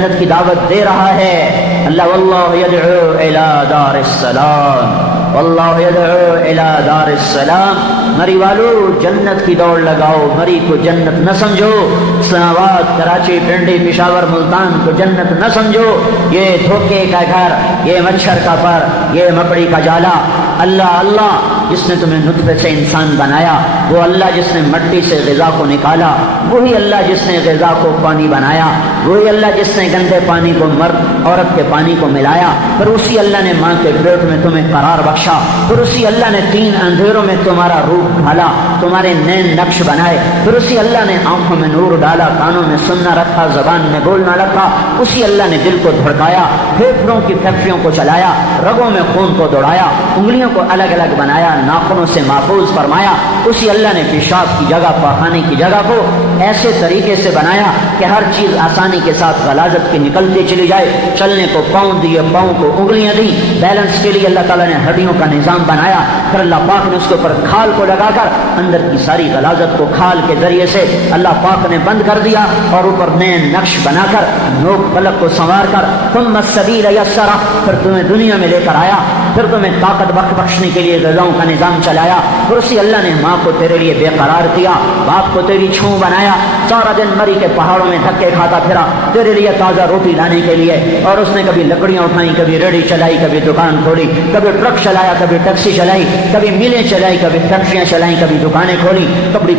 جنت کی دعوت دے رہا ہے۔ اللہ واللہ یدعو الی دار السلام، واللہ یدعو الی دار السلام۔ مری والو جنت کی دوڑ لگاؤ، مری کو جنت نہ سمجھو، اسلام آباد، کراچی، پنڈی، پشاور، ملتان کو جنت نہ سمجھو، یہ دھوکے کا گھر، یہ مچھر کا پر، یہ مکڑی کا جالا۔ اللہ اللہ جس نے تمہیں نطفے سے انسان بنایا، وہ اللہ جس نے مٹی سے غذا کو نکالا، وہی اللہ جس نے غذا کو پانی بنایا، وہی اللہ جس نے گندے پانی کو مرد عورت کے پانی کو ملایا، پھر اسی اللہ نے ماں کے پیٹ میں تمہیں قرار بخشا، پھر اسی اللہ نے 3 اندھیروں میں تمہارا روح ڈھالا، تمہارے نین نقش بنائے، پھر اسی اللہ نے آنکھوں میں نور ڈالا، کانوں میں سننا رکھا، زبان میں بولنا رکھا، اسی اللہ نے دل کو دھڑکایا، پھیپھڑوں کی فیکٹریوں کو چلایا، رگوں میں خون کو دوڑایا، انگلیوں کو الگ الگ بنایا، ناخنوں سے محفوظ فرمایا، اسی اللہ نے پیشاب کی جگہ، پخانے کی جگہ کو ایسے طریقے سے بنایا کہ ہر چیز آسانی کے ساتھ غلاظت کی نکلتی چلی جائے، چلنے کو پاؤں دیے، پاؤں کو انگلیاں دی، بیلنس کے لیے اللہ تعالیٰ نے ہڈیوں کا نظام بنایا، پھر اللہ پاک نے اس کے اوپر کھال کو لگا کر اندر کی ساری غلاظت کو کھال کے ذریعے سے اللہ پاک نے بند کر دیا، اور اوپر نئے نقش بنا کر نوک پلک کو سنوار کر ثم السبیل یسرا، پھر تمہیں دنیا میں لے کر آیا، پھر تمہیں طاقت بخشنے کے لیے غذاؤں کا نظام چلایا، پھر اسی اللہ نے ماں کو تیرے لیے بے قرار کیا، باپ کو تیری چھوں بنایا، سارا دن مری کے پہاڑوں میں دھکے کھاتا پھرا تیرے لیے تازہ روٹی لانے کے لیے، اور اس نے کبھی لکڑیاں اٹھائیں، کبھی ریڑھی چلائی، کبھی دکان کھولی، کبھی ٹرک چلایا، کبھی ٹیکسی چلائی، کبھی میلیں چلائی، کبھی فیکٹریاں چلائیں، کبھی دکانیں کھولی، کبھی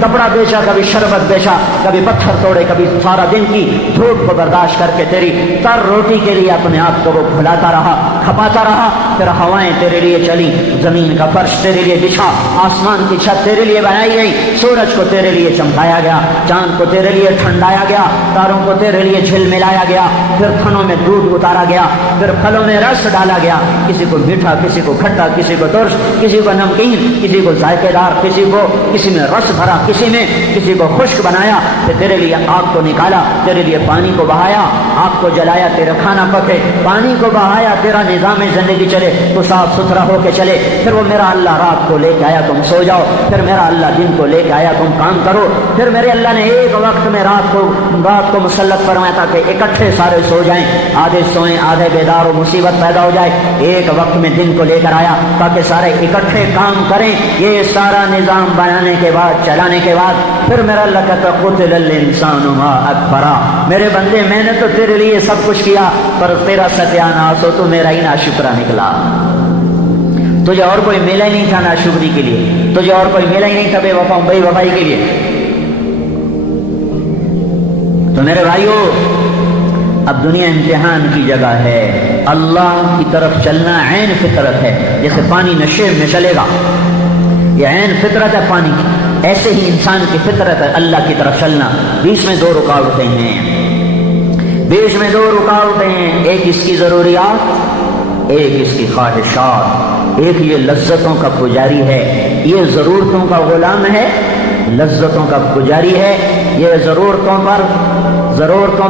کپڑا بیچا، کبھی شربت بیچا، کبھی پتھر توڑے، کبھی سارا دن کی دھوپ کو برداشت کر کے تیری تر روٹی کے لیے اپنے آپ کو وہ بھلاتا رہا، کھپاتا رہا، پھر ہوائیں تیرے لیے چلی، زمین کا فرش تیرے لیے بچھا، آسمان کی چھت تیرے لیے بنائی گئی، سورج کو تیرے لیے چمکایا گیا، چاند کو تیرے لیے ٹھنڈایا گیا، تاروں کو تیرے لیے جھل ملایا گیا، پھر تھنوں میں دودھ اتارا گیا، پھر پھلوں میں رس ڈالا گیا، کسی کو میٹھا، کسی کو کھٹا، کسی کو ترش، کسی کو نمکین، کسی کو ذائقے دار، کسی میں رس بھرا، کسی کو خشک بنایا، پھر تیرے لیے آگ کو نکالا، تیرے لیے پانی کو بہایا، آگ کو جلایا تیرا کھانا پکے، پانی کو بہایا تیرا نظام زندگی چلے، تو صاف ستھرا ہو کے چلے، پھر وہ میرا اللہ رات کو لے کے آیا تم سو جاؤ، پھر میرا اللہ دن کو لے کے آیا تم کام کرو، پھر میرے اللہ نے ایک وقت میں رات کو مسلط فرمایا تاکہ اکٹھے سارے سو جائیں، آدھے سوئیں آدھے بیدار ہو، مصیبت پیدا ہو جائے، ایک وقت میں دن کو لے کر آیا تاکہ سارے اکٹھے کام کریں، یہ سارا نظام بنانے کے بعد، چلانے کے بعد، پھر میرا اللہ کہتا قتل الانسان ما اکفرا، میرے بندے میں نے تو تیرے لیے سب کچھ کیا، پر تیرا ستیاناس ہو تو میرا ہی ناشکرا نکلا، تجھے اور کوئی ملا ہی نہیں تھا ناشکری کے لیے، تجھے اور کوئی ملا ہی نہیں تھا بے وفائی کے لیے۔ تو میرے بھائیو، اب دنیا امتحان کی جگہ ہے، اللہ کی طرف چلنا عین فطرت ہے، جیسے پانی نشے میں چلے گا، یہ عین فطرت ہے پانی کی، ایسے ہی انسان کی فطرت ہے اللہ کی طرف چلنا۔ بیچ میں 2 رکاوٹیں ہیں، ایک اس کی ضروریات، ایک اس کی خواہشات، ایک یہ لذتوں کا پجاری ہے، یہ ضرورتوں کا غلام ہے، لذتوں کا پجاری ہے، یہ ضرورتوں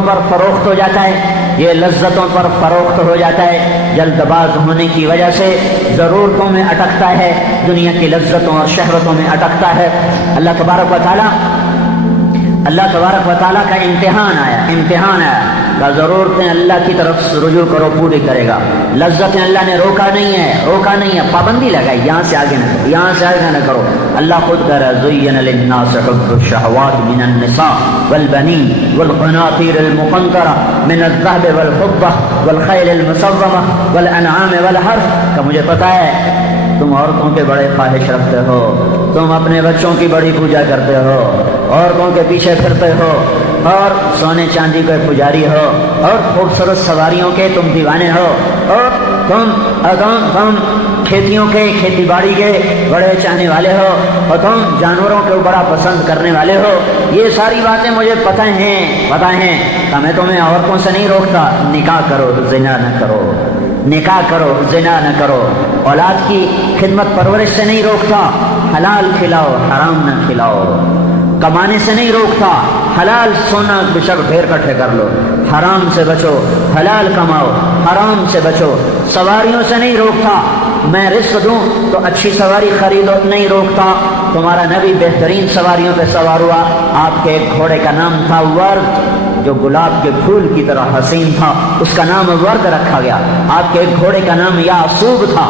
پر فروخت ہو جاتا ہے، یہ لذتوں پر فروخت ہو جاتا ہے، جلد باز ہونے کی وجہ سے ضرورتوں میں اٹکتا ہے، دنیا کی لذتوں اور شہوتوں میں اٹکتا ہے۔ اللہ تبارک و تعالیٰ کا امتحان آیا کہ ضرورتیں اللہ کی طرف رجوع کرو، پوری کرے گا، لذتیں اللہ نے روکا نہیں ہے، پابندی لگائی، یہاں سے آگے نہ کرو، اللہ خود کہہ رہا ہے زین للناس حب الشہوات من النساء والبنین والقناطیر المقنطرہ من الذهب والفضہ والخیل المسومہ والانعام والحرث، کہ مجھے پتا ہے تم عورتوں کے بڑے خواہش رکھتے ہو، تم اپنے بچوں کی بڑی پوجا کرتے ہو، عورتوں کے پیچھے پھرتے ہو، اور سونے چاندی کے پجاری ہو، اور خوبصورت سواریوں کے تم دیوانے ہو، اور تم کھیتیوں کے، کھیتی باڑی کے بڑے چاہنے والے ہو، اور تم جانوروں کو بڑا پسند کرنے والے ہو، یہ ساری باتیں مجھے پتہ ہیں کہ میں تمہیں عورتوں سے نہیں روکتا، نکاح کرو زنا نہ کرو، اولاد کی خدمت پرورش سے نہیں روکتا، حلال کھلاؤ حرام نہ کھلاؤ، کمانے سے نہیں روکتا، حلال سونا بشک ڈھیر کٹھے کر لو، حرام سے بچو، حلال کماؤ، حرام سے بچو، سواریوں سے نہیں روکتا، میں رزق دوں تو اچھی سواری خریدو، نہیں روکتا، تمہارا نبی بہترین سواریوں پہ سوار ہوا، آپ کے ایک گھوڑے کا نام تھا ورد، جو گلاب کے پھول کی طرح حسین تھا، اس کا نام ورد رکھا گیا۔ آپ کے ایک گھوڑے کا نام یعصوب تھا،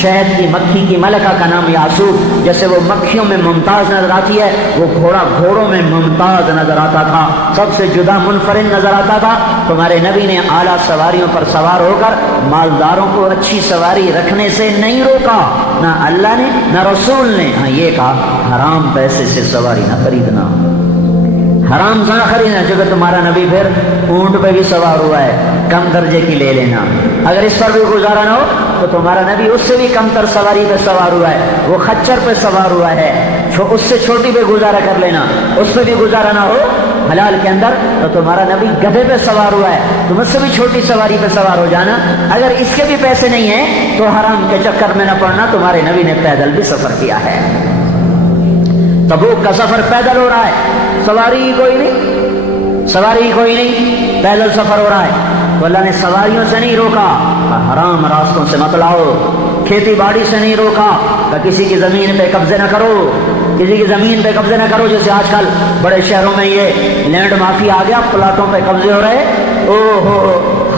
شہد کی مکھی کی ملکہ کا نام یعصوب، جیسے وہ مکھیوں میں ممتاز نظر آتی ہے، وہ گھوڑا گھوڑوں میں ممتاز نظر آتا تھا، سب سے جدا منفرد نظر آتا تھا۔ تمہارے نبی نے اعلیٰ سواریوں پر سوار ہو کر مالداروں کو اچھی سواری رکھنے سے نہیں روکا، نہ اللہ نے نہ رسول نے۔ ہاں یہ کہا حرام پیسے سے سواری نہ خریدنا، حرام سے نہ خریدنا، جو کہ تمہارا نبی پھر اونٹ پہ بھی سوار ہوا ہے، کم درجے کی لے لینا، اگر اس پر بھی گزارا نہ ہو تو تمہارا نبی اس سے بھی کم تر سواری پہ سوار ہوا ہے، وہ خچر پہ سوار ہوا ہے، اس سے چھوٹی پہ گزارا کر لینا، اس پہ بھی گزارا نہ ہو حلال کے اندر تو تمہارا نبی گدھے پہ سوار ہوا ہے، تم اس سے بھی چھوٹی سواری پہ سوار ہو جانا، اگر اس کے بھی پیسے نہیں ہیں تو حرام کے چکر میں نہ پڑنا، تمہارے نبی نے پیدل بھی سفر کیا ہے، تبوک کا سفر پیدل ہو رہا ہے، سواری کوئی نہیں، سواری کوئی نہیں، پیدل سفر ہو رہا ہے، تو اللہ نے سواریوں سے نہیں روکا، حرام راستوں سے مت لاؤ، کھیتی باڑی سے نہیں روکا کہ کسی کی زمین پہ قبضے نہ کرو، کسی کی زمین پہ قبضے نہ کرو، جیسے آج کل بڑے شہروں میں یہ لینڈ مافیا آ گیا، پلاٹوں پہ قبضے ہو رہے، او ہو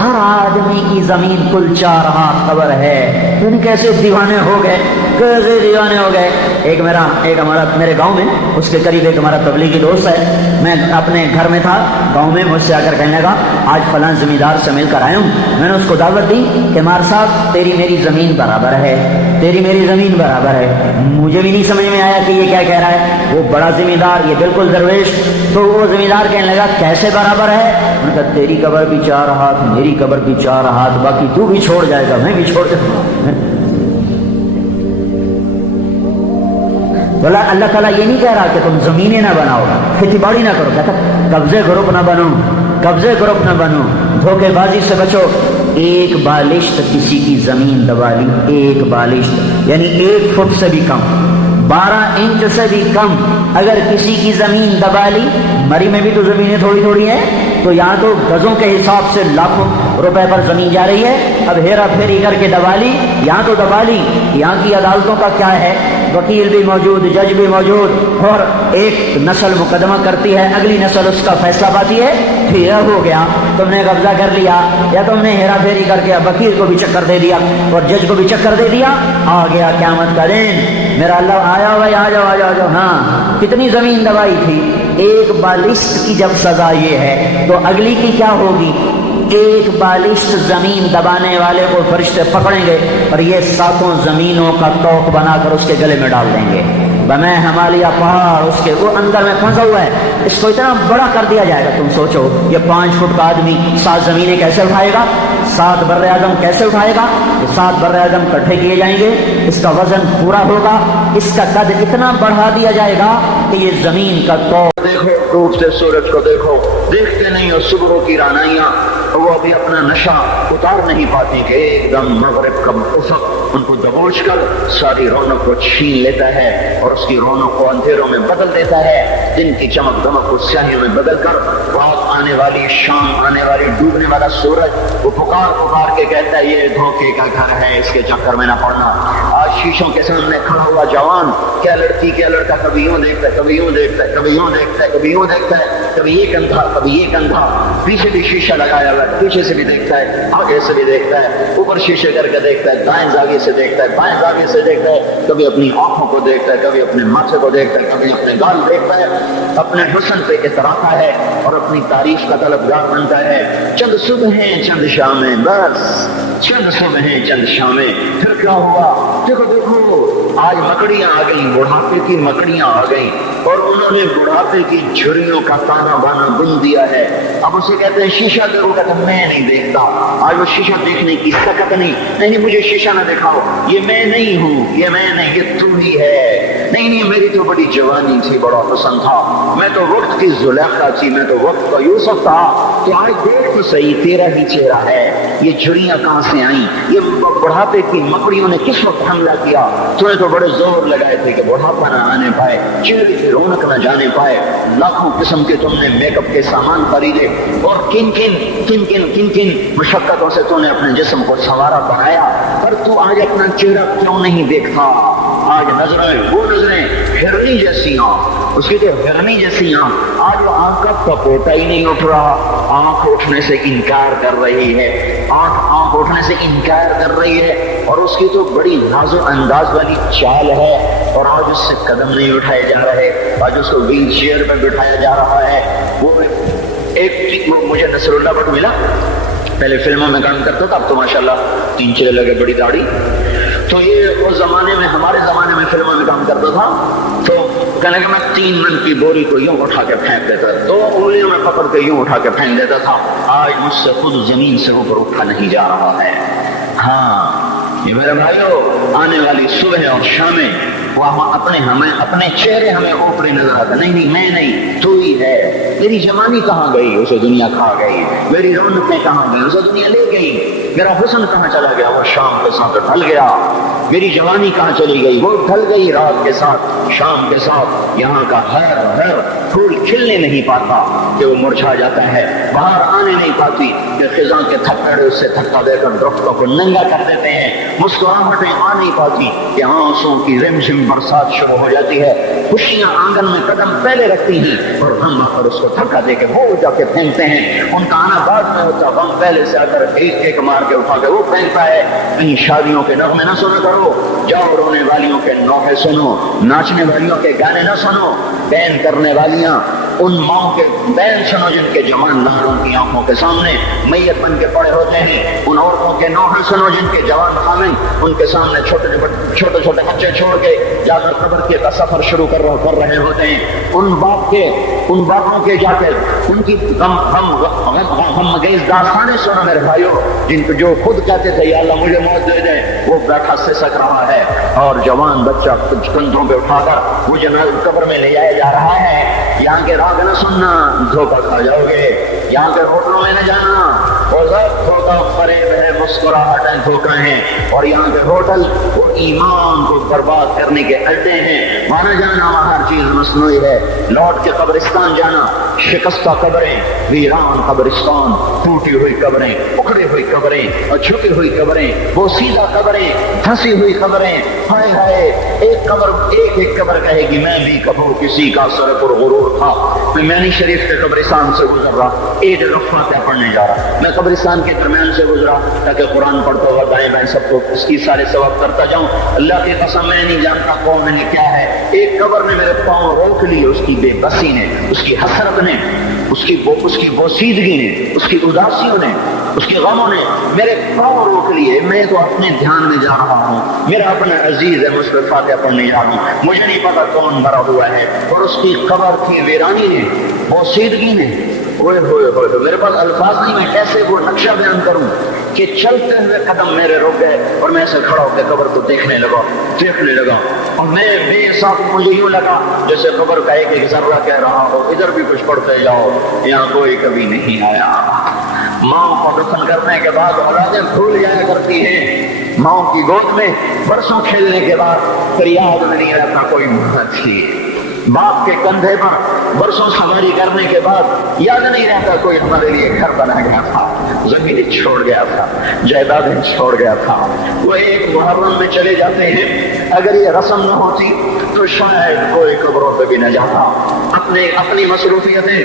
ہر آدمی کی زمین کل 4 ہاتھ خبر ہے، یعنی کیسے دیوانے ہو گئے، کیسے دیوانے ہو گئے۔ ایک ہمارا میرے گاؤں میں اس کے قریب ایک ہمارا تبلیغی دوست ہے، میں اپنے گھر میں تھا گاؤں میں، مجھ سے آ کر کہنے لگا آج فلاں زمیندار سے مل کر آیا ہوں، میں نے اس کو دعوت دی کہ مار صاحب تیری میری زمین برابر ہے، تیری میری زمین برابر ہے، مجھے بھی نہیں سمجھ میں آیا کہ یہ کیا کہہ رہا ہے، وہ بڑا زمیندار یہ بالکل درویش، تو وہ زمیندار کہنے لگا کیسے برابر ہے، انہوں نے کہا تیری قبر بھی 4 ہاتھ، میری قبر بھی 4 ہاتھ، باقی تو بھی چھوڑ جائے گا میں بھی چھوڑ جاؤں گا۔ اللہ تعالیٰ یہ نہیں کہہ رہا کہ تم زمینیں نہ بناؤ، کھیتی باڑی نہ کرو، کہتا قبضے گروپ نہ بنو، قبضے گروپ نہ بنو، دھوکے بازی سے بچو۔ ایک بالشت کسی کی زمین دبا لی، ایک بالشت یعنی 1 فٹ سے بھی کم، 12 انچ سے بھی کم اگر کسی کی زمین دبا لی، مری میں بھی تو زمینیں تھوڑی تھوڑی ہیں، تو یہاں تو گزوں کے حساب سے لاکھوں روپے پر زمین جا رہی ہے، اب ہیرا پھیری کر کے دبا لی، یہاں تو دبا لی، یہاں کی عدالتوں کا کیا ہے، وکیل بھی موجود، جج بھی موجود، اور ایک نسل مقدمہ کرتی ہے، اگلی نسل اس کا فیصلہ پاتی ہے، پھر ہو گیا تم نے قبضہ کر لیا، یا تم نے ہیرا پھیری کر کے وکیل کو بھی چکر دے دیا اور جج کو بھی چکر دے دیا، آ گیا قیامت کا دن، میرا اللہ آیا بھائی آ جاؤ آ جاؤ آ جاؤ۔ ہاں کتنی زمین دبائی تھی، ایک بالشت کی جب سزا یہ ہے تو اگلی کی کیا ہوگی، ایک بالشت زمین دبانے والے کو فرشتے پکڑیں گے اور یہ 7 زمینوں کا توق بنا کر اس کے گلے میں ڈال دیں گے، بمیں ہمالیہ پہاڑ اس کے وہ اندر میں پھنسا ہوا ہے، اس کو اتنا بڑا کر دیا جائے گا، تم سوچو یہ 5 فٹ کا آدمی 7 زمینیں کیسے اٹھائے گا، 7 بر اعظم کیسے اٹھائے گا، یہ 7 بر اعظم کٹھے کیے جائیں گے، اس کا وزن پورا ہوگا، اس کا قد اتنا بڑھا دیا جائے گا کہ یہ زمین کا توق دیکھو، ڈوبتے سورج کو دیکھو، دیکھتے نہیں ہو صبح کی رانائیاں، وہ ابھی اپنا نشہ اتار نہیں پاتی کہ ایک دم مغرب کا افق ان کو دبوچ کر ساری رونق کو چھین لیتا ہے اور اس کی رونق کو اندھیروں میں بدل دیتا ہے، دن کی چمک دمک کو سیاہیوں میں بدل کر رات آنے والی، شام آنے والی، ڈوبنے والا سورج وہ پکار کے کہتا ہے یہ دھوکے کا گھر ہے، اس کے چکر میں نہ پڑنا۔ آج شیشوں کے سامنے کھڑا ہوا جوان کیا لڑکی کیا لڑکا کبھی یوں دیکھتا ہے، کبھی یوں دیکھتا ہے، کبھی یوں دیکھتا ہے، کبھی یوں دیکھتا ہے، کبھی یہ کندھا کبھی یہ کندھا، پیچھے بھی شیشہ لگایا ہوا ہے، پیچھے سے بھی دیکھتا ہے، آگے سے بھی دیکھتا ہے، اوپر شیشے کر کے دیکھتا ہے، دائیں زاویے سے دیکھتا ہے، بائیں زاویے سے دیکھتا ہے، کبھی اپنی آنکھوں کو دیکھتا ہے، کبھی اپنے ماتھے کو دیکھتا ہے، کبھی اپنے گال دیکھتا ہے، اپنے حسن پہ اتراتا ہے اور اپنی تعریف کا طلبگار بنتا ہے۔ چند صبحیں چند شامیں، بس چند صبحیں چند شامیں، پھر کیا ہوا؟ دیکھو دیکھو آج مکڑیاں آ گئیں، بڑھاپے کی مکڑیاں آ گئیں اور انہوں نے بڑھاپے کی جھریوں کا تانا بانا بن دیا ہے۔ اب اسے کہتے ہیں شیشہ ضرور ہے، میں نہیں دیکھتا، آج وہ شیشہ دیکھنے کی سکت نہیں مجھے شیشہ نہ دکھاؤ، یہ میں نہیں ہوں، یہ میں نہیں، یہ تو ہی ہے، نہیں میری تو بڑی جوانی تھی، بڑا حسن تھا، میں تو وقت کی زلیخا تھی، میں تو وقت کا یوسف تھا، تو آج دیکھ تو صحیح تیرا ہی چہرہ ہے، یہ جھریاں کہاں سے آئیں، یہ بڑھاپے کی مکڑیوں نے کس وقت حملہ کیا، تو نے تو بڑے زور لگائے تھے کہ بڑھاپا نہ آنے پائے، چہرے کی رونق نہ جانے پائے، لاکھوں قسم کے تم نے میک اپ کے سامان خریدے اور کن کن مشقتوں سے تو نے اپنے جسم کو سنوارا بنایا، پر تو آج اپنا چہرہ کیوں نہیں دیکھتا؟ آج نظریں وہ نظریں ہرنی جیسی آنکھ، اس کی تو ہرنی جیسی آنکھ، آج وہ آنکھ کا پپوتا ہی نہیں اٹھ رہا، آنکھ اٹھنے سے انکار کر رہی ہے، آنکھ اٹھنے سے انکار کر رہی ہے، اور اس کی تو بڑی ناز و انداز والی چال ہے، اور آج اس سے قدم نہیں اٹھائے جا رہے، آج اس کو ویل چیئر میں بٹھایا جا رہا ہے۔ وہ ایک مجھے نصر اللہ بٹ ملا، پہلے فلموں میں کام کرتا تھا، اب تو ماشاءاللہ 3 لگے، بڑی داڑھی۔ تو یہ اس زمانے میں، ہمارے زمانے میں فلموں میں کام کرتا تھا، تو کہنے کہ میں 3 من کی بوری کو یوں اٹھا کے پھینک دیتا تھا، 2 انگلیوں میں پکڑ کے یوں اٹھا کے پھینک دیتا تھا۔ آج مجھ سے خود زمین سے اوپر اٹھا نہیں جا رہا ہے۔ ہاں یہ میرے بھائیو، آنے والی صبح اور شامیں وہ اپنے چہرے ہمیں اوپری نظر آتا، نہیں میں نہیں، تو ہی ہے۔ میری جوانی کہاں گئی؟ اسے دنیا کھا گئی۔ میری رونقیں کہاں گئی؟ اسے دنیا لے گئی۔ میرا حسن کہاں چلا گیا؟ وہ شام کے ساتھ ڈھل گیا۔ میری جوانی کہاں چلی گئی؟ وہ ڈھل گئی رات کے ساتھ، شام کے ساتھ۔ یہاں کا ہر پھول کھلنے نہیں پاتا کہ وہ مرجھا جاتا ہے، باہر آنے نہیں پاتی کہ خزاں کے تھپڑے اس سے دھکا دے کر درختوں کو ننگا کر دیتے ہیں، مسکراہٹیں آ نہیں پاتی کہ آنسوں کی رمجم برسات شروع ہو جاتی ہے، خوشیاں آنگن میں قدم پہلے رکھتی ہیں اور ہم پر اس کو دھکا دے کے وہ جا کے پھینکتے ہیں۔ ان کا آنا بعد میں ہوتا، غم پہلے سے آ کر ایک مار کے اٹھا کے وہ پھینکتا ہے۔ کہیں شادیوں کے نغمے نہ سنا کرو، جاؤ رونے والیوں کے نوحے سنو، ناچنے والیوں کے گانے نہ سنو، بین کرنے والیاں ان ماؤں کے بین سنو جن کے جوان لاڑوں کی آنکھوں کے سامنے میت بن کے پڑے ہوتے ہیں، ان عورتوں کے نوحے سنو جن کے جوان خامن ان کے سامنے چھوٹے چھوٹے بچے چھوڑ کے جا کر قبر کا سفر شروع کر رہے ہوتے ہیں، ان باپوں کے جا کے ان کی غمگیز داستانیں سنو میرے بھائیو، جن کو جو خود کہتے تھے یا اللہ مجھے موت دے دے، وہ بیٹھا سسک رہا ہے، اور جوان بچہ کچھ کندھوں پہ اٹھا کر وہ جنازہ قبر میں لے جایا جا رہا ہے۔ یہاں کے راگ نہ سننا، دھوکہ کھا جاؤ گے۔ یہاں کے ہوٹلوں میں نہ جانا، وہ سب دھوکہ فریب ہے، مسکراہٹیں دھوکہ ہیں، اور یہاں کے ہوٹل وہ ایمان کو برباد کرنے کے اڈے ہیں۔ وہاں جانا وہاں ہر چیز مصنوعی ہے، لوٹ کے قبرستان جانا، شکستہ قبریں، ویران قبرستان، ٹوٹی ہوئی قبریں، اکھڑی ہوئی قبریں اور جھکی ہوئی قبریں، وہ سیدھا قبریں، دھسی ہوئی قبریں، ہائے ہائے، ایک قبر کہے گی میں بھی کبھی کسی کا سر پر غرور تھا، میں مینی شریف کے قبرستان سے گزر رہا، عید رفع کیا پڑھنے جا رہا، میں قبرستان کے درمیان سے گزرا تاکہ قرآن پڑھتا ہوا دائیں بائیں سب کو اس کی سارے ثواب کرتا جاؤں، اللہ کی قسم میں نہیں جانتا کون نے کیا ہے، ایک قبر نے میرے پاؤں روک لی، اس کی بے بسی نے، اس کی حسرت نے، اس کی بوسیدگی نے، اس کی اداسیوں نے، اس کے غموں نے میرے پاؤں روک لیے۔ میں تو اپنے دھیان میں جا رہا ہوں، میرا اپنا عزیز ہے، مجھ پہ فاتحہ پڑھنے جا رہا ہوں، مجھے نہیں پتا کون مرا ہوا ہے، اور اس کی قبر کی ویرانی نے، بوسیدگی نے، ہوئے میرے پاس الفاظ نہیں، میں کیسے وہ نقشہ بیان کروں کہ چلتے ہوئے قدم میرے رک گئے اور میں سے کھڑا ہو کے قبر کو دیکھنے لگا، اور میں بے ساتھ مجھے یوں لگا جیسے قبر کا ایک ذرہ کہہ رہا ہو ادھر بھی کچھ پڑھتے جاؤ، یہاں کوئی کبھی نہیں آیا۔ ماں کو دفن کرنے کے بعد اولادیں بھول جایا کرتی ہیں، ماں کی گود میں برسوں کھیلنے کے بعد پھر یاد میں نہیں رہتا کوئی محنت تھی، باپ کے کندھے پر برسوں سواری کرنے کے بعد یاد نہیں رہتا کوئی ہمارے لیے گھر بنا گیا تھا، زمین چھوڑ گیا تھا، جائیدادیں چھوڑ گیا تھا۔ وہ ایک محرم میں چلے جاتے ہیں، اگر یہ رسم نہ ہوتی تو شاید کوئی قبروں پہ بھی نہ جاتا۔ اپنی مصروفیتیں،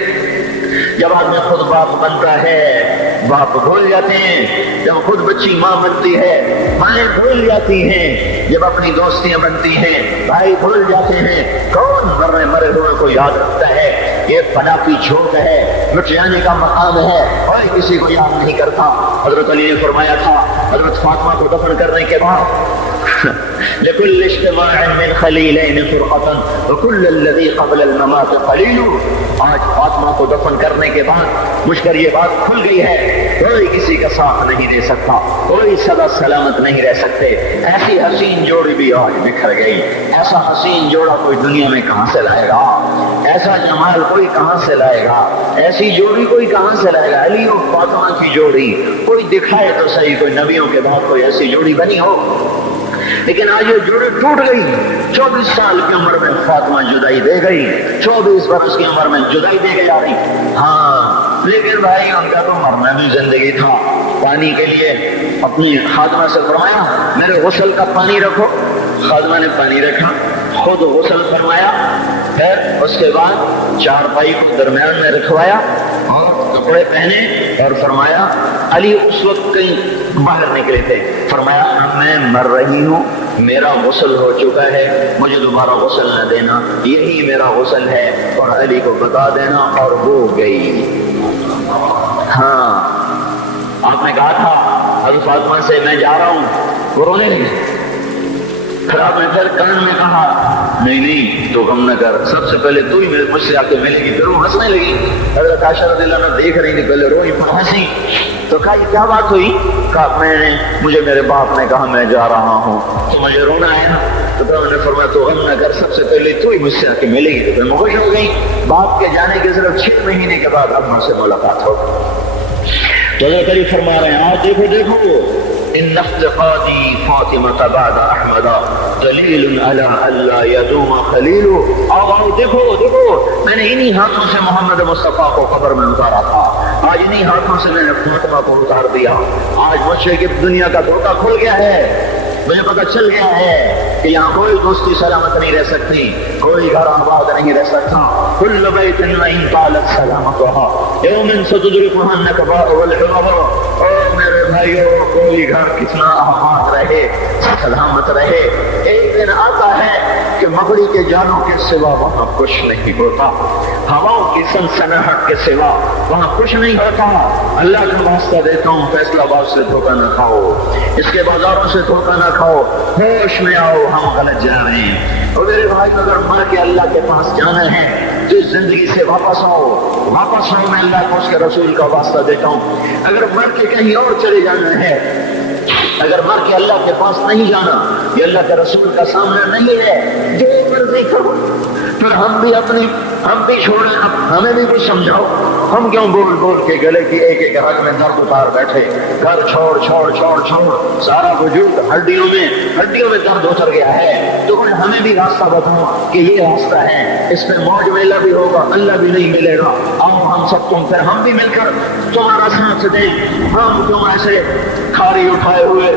جب آدمی خود باپ بنتا ہے باپ بھول جاتے ہیں، جب خود بچی ماں بنتی ہے مائیں بھول جاتی ہیں، جب اپنی دوستیاں بنتی ہیں بھائی بھول جاتے ہیں، کون مرے ہوئے کو یاد رکھتا ہے؟ یہ فنا کی جھوٹ ہے، مٹ جانے کا مقام ہے، کوئی کسی کو یاد نہیں کرتا۔ حضرت علی نے فرمایا تھا حضرت فاطمہ کو دفن کرنے کے بعد لكل اجتماع من خليلين فرقة وكل الذي قبل الممات قليل۔ آج فاطمہ کو دفن کرنے کے بعد مجھ پر یہ بات کھل گئی ہے، کوئی کسی کا ساتھ نہیں دے سکتا، کوئی سدا سلامت نہیں رہ سکتے۔ ایسی حسین جوڑی بھی آج بکھر گئی، ایسا حسین جوڑا کوئی دنیا میں کہاں سے لائے گا، ایسا جمال کوئی کہاں سے لائے گا، ایسی جوڑی کوئی کہاں سے لائے گا؟ علی اور فاطمہ کی جوڑی کوئی دکھائے تو صحیح، کوئی نبیوں کے بعد کوئی ایسی جوڑی بنی ہو، لیکن آج یہ جوڑی ٹوٹ گئی۔ 24 سال کی عمر میں فاطمہ جدائی دے گئی، 24 برس کی عمر میں جدائی دے گئی آ رہی۔ ہاں لیکن بھائی ان کا تو مرنا بھی زندگی تھا۔ پانی کے لیے اپنی خادمہ سے فرمایا میرے غسل کا پانی رکھو، خادمہ نے پانی رکھا، خود غسل فرمایا، پھر اس کے بعد چارپائی کو درمیان میں رکھوایا اور کپڑے پہنے اور فرمایا علی اس وقت کہیں باہر نکلے تھے، فرمایا میں مر رہی ہوں، میرا غسل ہو چکا ہے، مجھے دوبارہ غسل نہ دینا، یہی میرا غسل ہے اور علی کو بتا دینا، اور وہ گئی۔ ہاں آپ نے کہا تھا حضرت فاطمہ سے میں جا رہا ہوں، وہ رونے لگے، پھر آپ نے پھر کان میں کہا نہیں نہیں تو غم نہ کر، سب سے پہلے تو ہی مجھ سے آ کے ملے گی، پھر وہ ہنسنے لگی۔ حضرت عائشہ رضی اللہ عنہا دیکھ رہی تھی، پہلے روئی پھر ہنسی، تو کہا یہ کیا بات ہوئی؟ کہا مجھے میرے باپ نے کہا میں جا رہا ہوں تو مجھے رونا آیا، تو پھر انہوں نے فرمایا تو غم نہ کر، سب سے پہلے تو ہی مجھ سے آ کے ملے گی، تو پھر میں خوش ہو گئی۔ باپ کے جانے کے صرف 6 مہینے کے بعد اماں سے ملاقات ہو گئی۔ تو حضرت علی فرما رہے ہیں آج دیکھو دیکھو ان افتقادی فاطمہ بعد احمد دلیل علی اللہ یدوم خلیل، آؤ دیکھو دیکھو میں نے انہی ہاتھوں سے محمد مصطفیٰ کو قبر میں اتارا تھا، آج انہی ہاتھوں سے میں نے فاطمہ کو اتار دیا، آج مجھے کہ دنیا کا دھوکہ کھل گیا ہے، مجھے پتہ چل گیا ہے کہ یہاں کوئی دوستی سلامت نہیں رہ سکتی، کوئی گھر آباد نہیں رہ سکتا، کل بیت وإن طالت سلامتها یوم ستدرکها النکباء والحرب، اور میرے بھائیو کوئی گھر کتنا آباد رہے سلامت رہے، ایک دن آتا ہے کہ مغرب کے جانوں کے سوا وہاں کچھ نہیں ہوتا، ہواؤں کی سنسناہٹ کے سوا وہاں کچھ نہیں ہوتا۔ اللہ کا واسطہ دیتا ہوں فیصلہ آباد سے دھوکہ نہ کھاؤ، اس کے بازاروں سے دھوکہ نہ کھاؤ، ہوش میں آؤ ہم غلط جا رہے ہیں۔ اور میرے بھائی اگر مر کے اللہ کے پاس جانا ہے تو اس زندگی سے واپس آؤ، واپس آؤ، میں اللہ کو اس کے رسول کا واسطہ دیتا ہوں۔ اگر مر کے کہیں اور چلے جانا ہے، اگر مر کے اللہ کے پاس نہیں جانا، یہ اللہ کے رسول کا سامنا نہیں ہے، جو مرضی کرو، پھر ہم بھی چھوڑیں، ہمیں بھی کچھ سمجھاؤ، ہم کیوں بول بول کے گلے کی ایک ایک رگ میں درد اتار بیٹھے، گھر چھوڑ چھوڑ چھوڑ چھوڑ سارا وجود ہڈیوں میں درد اتر گیا ہے، تو ہمیں بھی راستہ بتاؤ کہ یہ راستہ ہے، اس پہ موج میلہ بھی ہوگا، اللہ بھی نہیں ملے گا، آؤ ہم سب تم پھر ہم بھی مل کر تمہارا ساتھ دیں، ہم تم ایسے کھاری اٹھائے ہوئے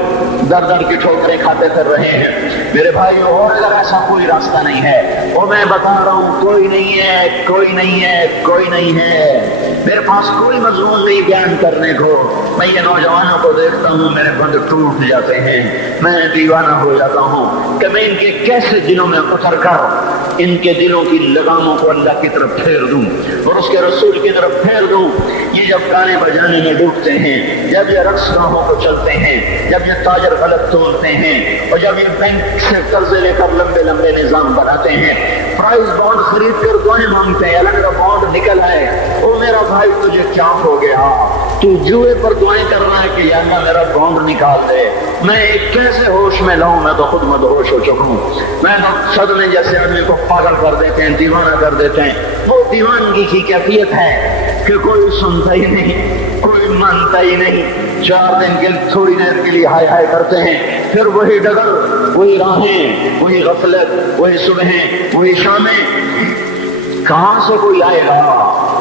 در در کی ٹھوکریں کھاتے پھر رہے ہیں۔ میرے بھائی اور اگر ایسا کوئی راستہ نہیں ہے، اور میں بتا رہا ہوں کوئی نہیں ہے، کوئی نہیں ہے، کوئی نہیں ہے، میرے پاس کوئی مضمون نہیں بیان کرنے کو، میں یہ نوجوانوں کو دیکھتا ہوں میرے بند ٹوٹ جاتے ہیں، میں دیوانہ ہو جاتا ہوں کہ میں ان کے کیسے دلوں میں اتر کر ان کے دلوں کی لگاموں کو اللہ کی طرف پھیر دوں اور اس کے رسول کی طرف پھیر دوں۔ یہ جب گانے بجانے میں ڈوبتے ہیں، جب یہ رقص گاہوں کو چلتے ہیں، جب یہ تاجر غلط تولتے ہیں، اور جب یہ بینک سے قرضے لے کر لمبے لمبے نظام بناتے ہیں، پرائز بانڈ خرید کر دعائیں مانگتے ہیں، الگ کا بانڈ نکل آئے، او میرا بھائی تجھے کیا ہو گیا، تو جوئے پر دعائیں کر رہا ہے کہ یا اللہ میرا بانڈ نکال دے، میں کیسے ہوش میں لاؤں، میں تو خود مدہوش ہو چکا ہوں، میں تو صدمے جیسے آدمی کو پاگل کر دیتے ہیں، دیوانہ کر دیتے ہیں۔ وہ دیوانگی کی کیفیت ہے کہ کوئی سنتا ہی نہیں، کوئی مانتا ہی نہیں، 4 دن کے تھوڑی دیر کے لیے ہائے ہائے کرتے ہیں، پھر وہی ڈگر، وہی راہیں، وہی غفلت، وہی صبحیں، وہی شامیں، کہاں سے کوئی آئے گا،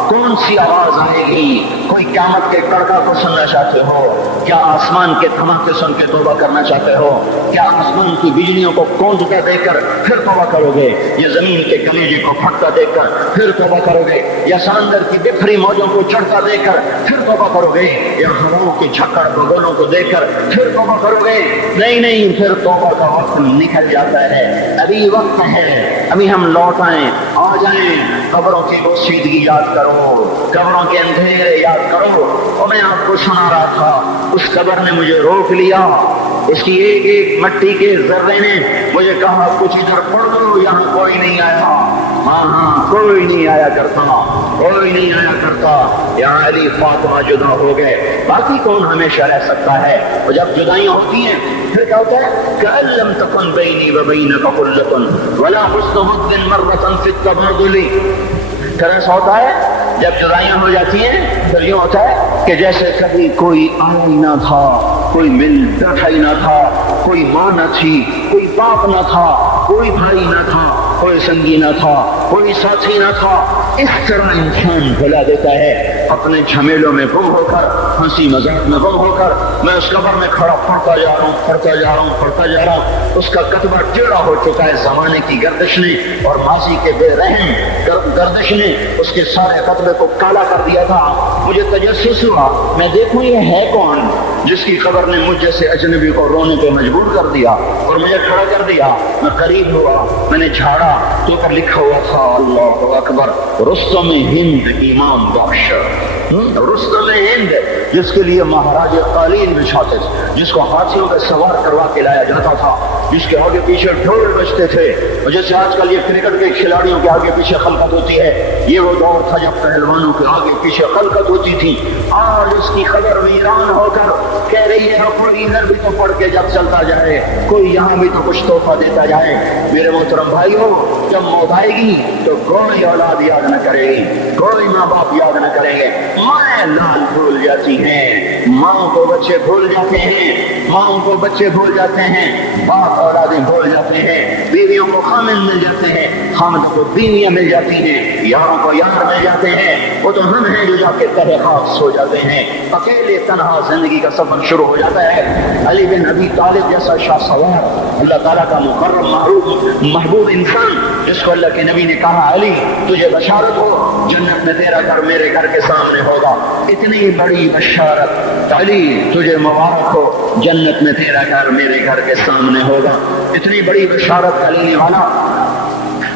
کون سی آواز آئے گی؟ کوئی قیامت کے کڑکا کو سننا چاہتے ہو؟ کیا آسمان کے دھماکے سن کے توبہ کرنا چاہتے ہو؟ کیا آسمان کی بجلیوں کو گونجتا دیکھ کر پھر توبہ کرو گے، یا زمین کے کلیجے کو پھٹتا دیکھ کر پھر توبہ کرو گے، یا سمندر کی بکھری موجوں کو چڑھتا دیکھ کر پھر توبہ کرو گے، یا ہواؤں کی جھکڑ بگولوں کو دیکھ کر پھر توبہ کرو گے؟ نہیں نہیں، پھر توبہ کا وقت نکل جاتا ہے، ابھی وقت ہے، ابھی ہم لوٹ آئیں، آ جائیں، قبروں کی بوسیدگی یاد کرو، قبروں کے اندھیرے یاد کرو۔ اور میں آپ کو سنا رہا تھا، اس قبر نے مجھے روک لیا، اس کی ایک ایک مٹی کے ذرے نے مجھے کہا کچھ ادھر پڑھ دو، یہاں کوئی نہیں آیا، ہاں کوئی نہیں آیا کرتا، کوئی نہیں آیا کرتا، یہاں علی فاطمہ جدا ہو گئے، باقی کون ہمیشہ رہ سکتا ہے؟ اور جب جدائیاں ہوتی ہیں پھر کیا ہوتا ہے؟ كأن لم تكن بيني وبينك خلة ولا حسن مد مرة في التبادل، پھر ایسا ہوتا ہے جب جدائیاں ہو جاتی ہیں پھر یہ ہوتا ہے کہ جیسے کبھی کوئی آنا ہی نہ تھا، کوئی مل بیٹھا ہی نہ تھا، کوئی ماں نہ تھی، کوئی باپ نہ تھا، کوئی بھائی نہ تھا، کوئی سنگی نہ تھا، کوئی ساتھی نہ تھا۔ اس طرح انسان بھلا دیتا ہے اپنے جھمیلوں میں گم ہو کر، ہنسی مذاق میں گم ہو کر۔ میں اس قبر میں کھڑا پڑھتا جا رہا ہوں، پڑھتا جا رہا ہوں، پڑھتا جا رہا ہوں، اس کا کتبہ ٹیڑھا ہو چکا ہے زمانے کی گردش نے اور ماضی کے بے رحم گردش نے اس کے سارے خطبے کو کالا کر دیا تھا. مجھے تجسس ہوا میں دیکھوں یہ ہے کون جس کی خبر نے مجھ جیسے اجنبی کو رونے پہ مجبور کر دیا اور مجھے کھڑا کر دیا. میں قریب ہوا, میں نے جھاڑا تو پر لکھا ہوا تھا اللہ اکبر, رستم ہند ایمان بخش. رستم ہند جس کے لیے مہاراج قالین بچھاتے تھے, جس کو ہاتھیوں پہ سوار کروا کے لایا جاتا تھا, جس کے آگے پیچھے ڈھول بجتے تھے, اور جیسے آج کل یہ کرکٹ کے کھلاڑیوں کے آگے پیچھے خلقت ہوتی ہے, یہ وہ دور تھا جب پہلوانوں کے آگے پیچھے خلقت ہوتی تھی. اور اس کی خبر ویران ہو کر کہہ رہی ہے کوئی ادھر بھی تو پڑھ کے جب چلتا جائے, کوئی یہاں بھی تو کچھ تحفہ دیتا جائے. میرے محترم بھائیوں, جب موت آئے گی تو کوئی اولاد یاد نہ کرے گی, کوئی ماں باپ یاد نہ کریں گے. مائیں لال بھول جاتی ہیں, ماں کو بچے بھول جاتے ہیں, ماں کو بچے بھول جاتے ہیں, باپ اولادیں بھول جاتے ہیں, بیویوں کو خامن مل جاتے ہیں, خامن کو بیویاں مل جاتی ہیں, یاروں کو یار مل جاتے ہیں. وہ تو ہم ہیں جو جا کے تہے خاک سو جاتے ہیں. اکیلے تنہا زندگی کا سفر شروع ہو جاتا ہے. علی بن ابی طالب جیسا شاہ سوار, اللہ تعالیٰ کا مقرب محبوب انسان, جس کو اللہ کے نبی نے کہا علی تجھے بشارت ہو جنت میں تیرا گھر میرے گھر کے سامنے ہوگا. اتنی بڑی بشارت علی تجھے مبارک ہو جنت میں تیرا گھر میرے گھر کے سامنے ہوگا. اتنی بڑی بشارت علی والا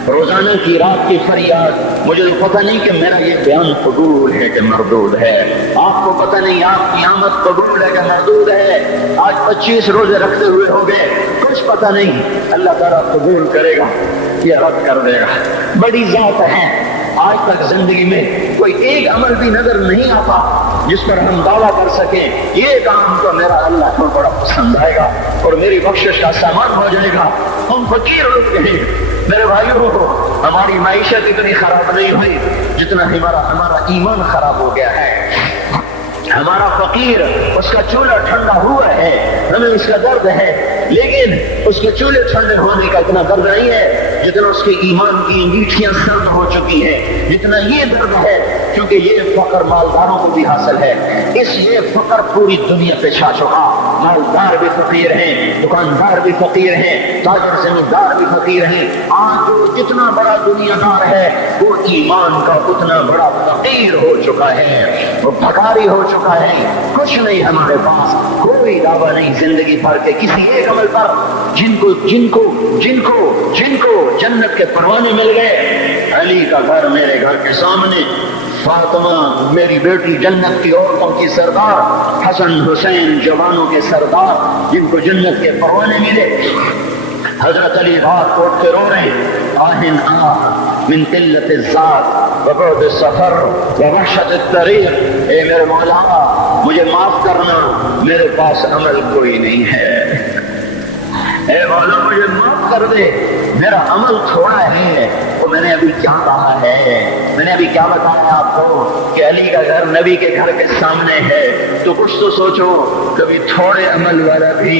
روزانہ کی رات کی فریاد. مجھے پتہ نہیں کہ میرا یہ بیان قبول ہے کہ مردود ہے, آپ کو پتہ نہیں آپ کی آمد قبول ہے کہ مردود ہے. آج 25 روزے رکھتے ہوئے ہو گئے, کچھ پتہ نہیں, اللہ تعالیٰ قبول کرے گا یا رد کر دے گا. بڑی ذات ہے. آج تک زندگی میں کوئی ایک عمل بھی نظر نہیں آتا جس پر ہم دعویٰ کر سکیں یہ کام تو میرا اللہ کو بڑا پسند آئے گا اور میری بخشش کا سامان ہو جائے گا. ہم فقیر لوگ ہیں میرے بھائیوں, ہماری معیشت اتنی خراب نہیں ہوئی جتنا ہمارا ایمان خراب ہو گیا ہے. ہمارا فقیر اس کا چولہا ٹھنڈا ہوا ہے, ہمیں اس کا درد ہے, لیکن اس کے چولہے ٹھنڈے ہونے کا اتنا درد نہیں ہے جتنا اس کے ایمان کی انگیٹھیاں سرد ہو چکی ہیں, جتنا یہ درد ہے. کیونکہ یہ فقر مالداروں کو بھی حاصل ہے, اس لیے فقر پوری دنیا پہ چھا چکا. مالدار بھی فقیر ہیں, دکاندار بھی فقیر ہیں, تاجر زمیندار بھی فقیر ہیں. آج جو جتنا بڑا دنیا دار ہے وہ ایمان کا اتنا بڑا فقیر ہو چکا ہے, وہ بھکاری ہو چکا ہے. کچھ نہیں ہمارے پاس, کوئی دعویٰ نہیں زندگی بھر کے کسی ایک عمل پر. جن کو جنت کے پروانے مل گئے. علی کا گھر میرے گھر کے سامنے, فاطمہ میری بیٹی جنت کی عورتوں کی سردار, حسن حسین جوانوں کے سردار جن کو جنت کے پروانے ملے. حضرت علی رات کو اٹھ کے رو رہے, آہن آہ من قلت الذات وبعد السفر ووحشت الطریق. اے میرے مولا مجھے معاف کرنا, میرے پاس عمل کوئی نہیں ہے. اے مولا مجھے معاف کر دے, میرا عمل تھوڑا ہے. تو میں نے ابھی کیا کہا ہے, میں نے ابھی کیا بتایا آپ کو کہ علی کا گھر نبی کے گھر کے سامنے ہے. تو کچھ تو سوچو, کبھی تھوڑے عمل والا بھی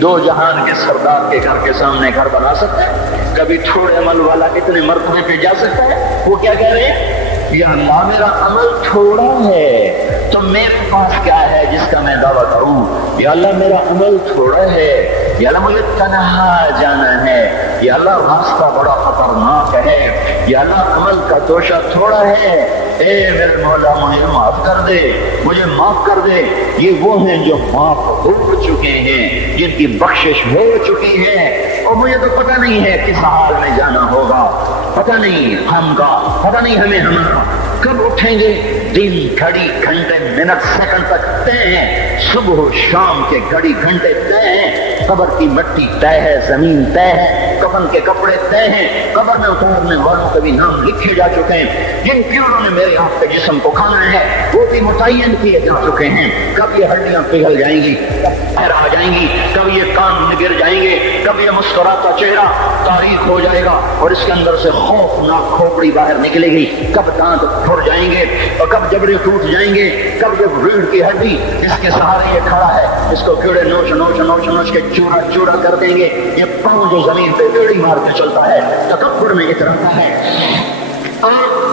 دو جہان کے سردار کے گھر کے سامنے گھر بنا سکتا ہے؟ کبھی تھوڑے عمل والا اتنے مرتبے پہ جا سکتا ہے؟ وہ کیا کہہ رہے ہیں, یا اللہ میرا عمل تھوڑا ہے تو میرے پاس کیا ہے جس کا میں دعویٰ کروں. یا اللہ میرا عمل تھوڑا ہے, یا اللہ مجھے تنہا جانا ہے, یا اللہ راستہ بڑا خطرناک ہے, یا اللہ عمل کا توشہ تھوڑا ہے. اے میرے مولا مجھے معاف کر دے, مجھے معاف کر دے. یہ وہ ہیں جو معاف ہو چکے ہیں, جن کی بخشش ہو چکی ہے. اور مجھے تو پتہ نہیں ہے کس حال میں جانا ہوگا, پتہ نہیں ہم کا, پتہ نہیں ہمیں ہمارا کب اٹھیں گے. دن گھڑی گھنٹے منٹ سیکنڈ تک طے ہیں, صبح شام کے گھڑی گھنٹے طے ہیں. قبر کی مٹی طے ہے, زمین طے ہے, کفن کے کپڑے طے ہیں, قبر میں اتارنے والوں کے بھی نام لکھے جا چکے ہیں. جن کیڑوں نے میرے آپ کے جسم کو کھانا ہے وہ بھی متعین کیے جا چکے ہیں. کب یہ ہڈیاں پگھل جائیں گی, پیر آ جائیں گی, کب یہ کان گر جائیں گے, کب یہ مسکراتا چہرہ تاریخ ہو جائے گا اور اس کے اندر سے خوفناک کھوپڑی باہر نکلے گی, کب دانت پھٹ جائیں گے اور کب جبڑے ٹوٹ جائیں گے, کب یہ ریڑھ کی ہڈی جس کے سہارے یہ کھڑا ہے اس کو کیڑے نوچ نوچ نوچ نوچ کے چورا چورا کر دیں گے. یہ پاؤں جو زمین پہ بیڑی مار کے چلتا ہے تکبر میں اترتا ہے.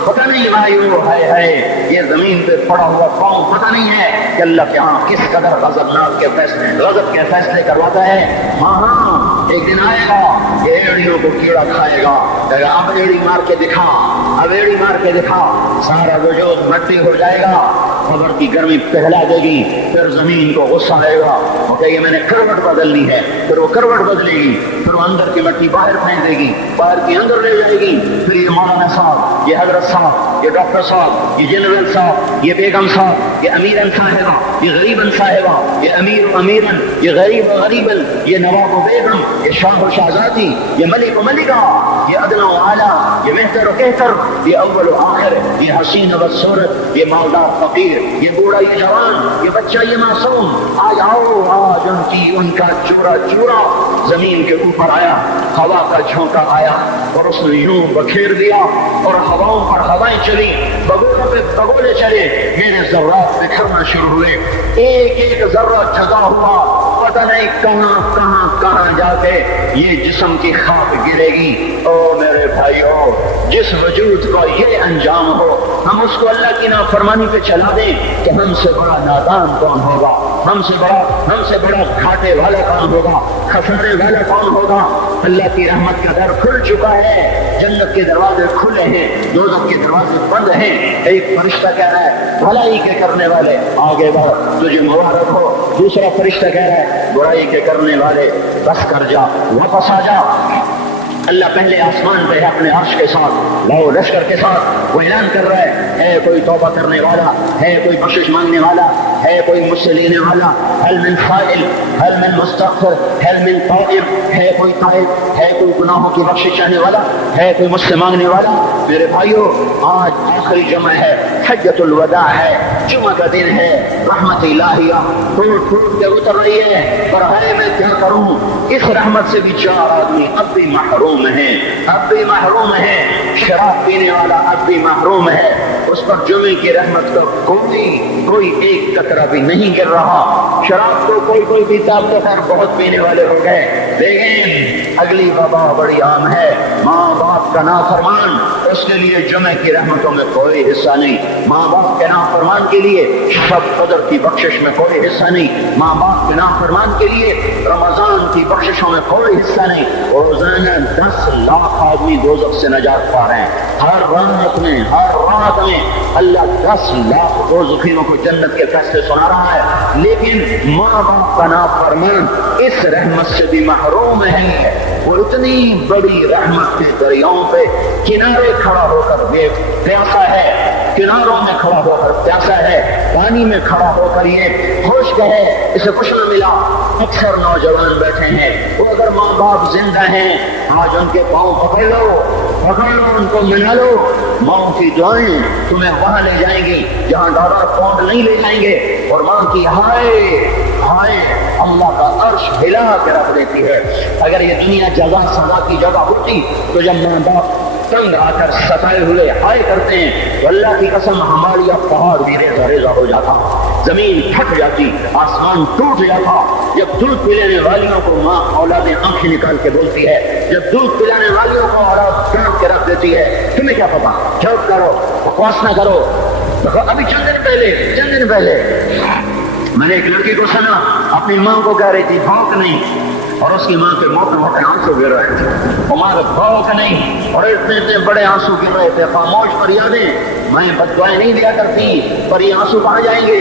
پتہ نہیں بھائیو, ہے یہ زمین پہ پڑا ہوا پاؤں پتہ نہیں ہے کہ اللہ کے ہاں کس قدر غضبناک کے فیصلے, غضب کے فیصلے کرواتا ہے. ہاں ایک دن آئے گا کہ ایڑیوں کو کیڑا کھائے گا، کہے گا اب ایڑی مار کے دکھا، اب ایڑی مار کے دکھا، سارا وجود مٹی ہو جائے گا، قبر کی گرمی پہلا دے گی، پھر زمین کو غصہ آئے گا، وہ کہے گی میں نے کروٹ بدلنی ہے، پھر وہ کروٹ بدلے گی، پھر وہ اندر کی مٹی باہر پھینک دے گی، باہر کی اندر لے جائے گی، پھر یہ مولانا صاحب، یہ حضرت صاحب، یہ ڈاکٹر صاحب، یہ جنرل صاحب، یہ بیگم صاحب، یہ امیرن صاحبہ، یہ غریبن صاحبہ، یہ امیر و امیرن، یہ غریب و غریبن، یہ نواب و بیگم، یہ شاہ و شہزادی، یہ ملک و ملکہ، یہ ادنا و اعلیٰ، یہ بہتر و کہتر، یہ اول و آخر، یہ حسین و بدصورت، یہ مالدار فقیر، یہ بوڑھا یہ جوان، یہ بچہ یہ معصوم، آج آؤ، آج ان کا چورا چورا زمین کے اوپر آیا، ہوا کا جھونکا آیا اور اس نے یوں بکھیر دیا اور ہواؤں پر ہوائیں چلی، بگولوں پہ بگولے چلے، میرے ذرات بکھرنا شروع ہوئے، ایک ایک ذرہ جگہ ہوا، پتہ نہیں کہاں کہاں کہاں جا کے یہ جسم کی خاک گرے گی۔ او میرے بھائیو، جس وجود کا یہ انجام ہو، ہم اس کو اللہ کی نافرمانی پہ چلا دیں تو ہم سے بڑا نادان کون ہوگا، ہم سے بڑا گھاٹے والا کون ہوگا، خسارے والا کون ہوگا۔ اللہ کی رحمت کا در کھل چکا ہے، جنت کے دروازے کھلے ہیں، دوزخ کے دروازے بند ہیں۔ ایک فرشتہ کہہ رہا ہے بھلائی کے کرنے والے آگے بڑھ، تجھے مبارک ہو۔ دوسرا فرشتہ کہہ رہا ہے برائی کے کرنے والے بس کر جا، واپس آ جا۔ اللہ پہلے آسمان پہ اپنے عرش کے ساتھ، لاؤ لشکر کے ساتھ وہ اعلان کر رہا ہے کوئی توبہ کرنے والا ہے، کوئی بخشش مانگنے والا ہے، کوئی مجھ سے لینے والا، هل من سائل، هل من مستغفر، هل من طائب، ہے کوئی طائب، ہے کوئی گناہوں کی بخشش چاہنے والا، ہے کوئی مجھ سے مانگنے والا۔ میرے بھائیو، آج آخری جمعہ ہے، حجۃ الوداع ہے، جمعہ کا دن ہے، رحمت الہیہ ٹوٹ ٹوٹ کے اتر رہی ہے، پر ہے میں کیا کروں، اس رحمت سے بھی چار آدمی اب بھی محروم ہیں، اب بھی محروم ہیں۔ شراب پینے والا اب بھی محروم ہے، اس پر جمعے کی رحمت کا کوئی ایک قطرہ بھی نہیں گر رہا۔ شراب تو کوئی پیتا، تو خیر بہت پینے والے ہو گئے، لیکن اگلی وبا بڑی عام ہے، ماں باپ کا نافرمان، اس کے لیے جمعے کی رحمتوں میں کوئی حصہ نہیں، ماں باپ کے نافرمان کے لیے شب قدر کی بخشش میں کوئی حصہ نہیں، ماں باپ کے نافرمان کے لیے رمضان کی بخششوں میں کوئی حصہ نہیں۔ روزانہ 10 لاکھ آدمی دوزخ سے نجات پا رہے ہیں، ہر رات میں اللہ 10 لاکھ دوزخیوں کو جنت کے فیصلے سنا رہا ہے، لیکن ماں باپ کا نافرمان اس رحمت سے بھی محروم ہے۔ وہ اتنی بڑی رحمت کے دریاؤں پہ کنارے کھڑا ہو کر یہ پیاسا ہے، کناروں میں کھڑا ہو کر پیاسا ہے، پانی میں کھڑا ہو کر یہ خشک ہے، اسے کچھ نہ ملا۔ اکثر نوجوان بیٹھے ہیں، وہ اگر ماں باپ زندہ ہیں آج ان کے پاؤں پکڑ لو، ان کو منا لو، ماں کی دعائیں تمہیں وہاں لے جائیں گی جہاں ڈالر پاؤنڈ نہیں لے جائیں گے، اور ماں کی ہائے ہائے اللہ کا عرش ہلا کے رکھ دیتی ہے۔ اگر یہ دنیا جزا سزا کی جگہ ہوتی تو جب ماں باپ تنگ آ کر ستائے ہوئے ہائے کرتے ہیں تو اللہ کی قسم ہماری اب پہاڑ بھی ریزہ ریزہ ہو جاتا، زمین پھٹ جاتی، آسمان ٹوٹ جاتا۔ جب دودھ پلانے والیوں کو ماں اولادیں آنکھیں نکال کے بولتی ہے، جب دودھ پلانے والیوں کو اولاد ڈانٹ کے رکھ دیتی ہے، تمہیں کیا پتا، چوپ کرو، بکواس نہ کرو۔ ابھی چند دن پہلے میں نے ایک لڑکی کو سنا، اپنی ماں کو کہہ رہی تھی بھوک نہیں، اور اس کی ماں کے موقع آنسو گر رہے تھے، ہمارے بھوک نہیں، اور اتنے بڑے آنسو گر رہے تھے۔ خاموش فریادیں، میں بد دعائیں نہیں دیا کرتی، پر یہ آنسو کہاں جائیں گے،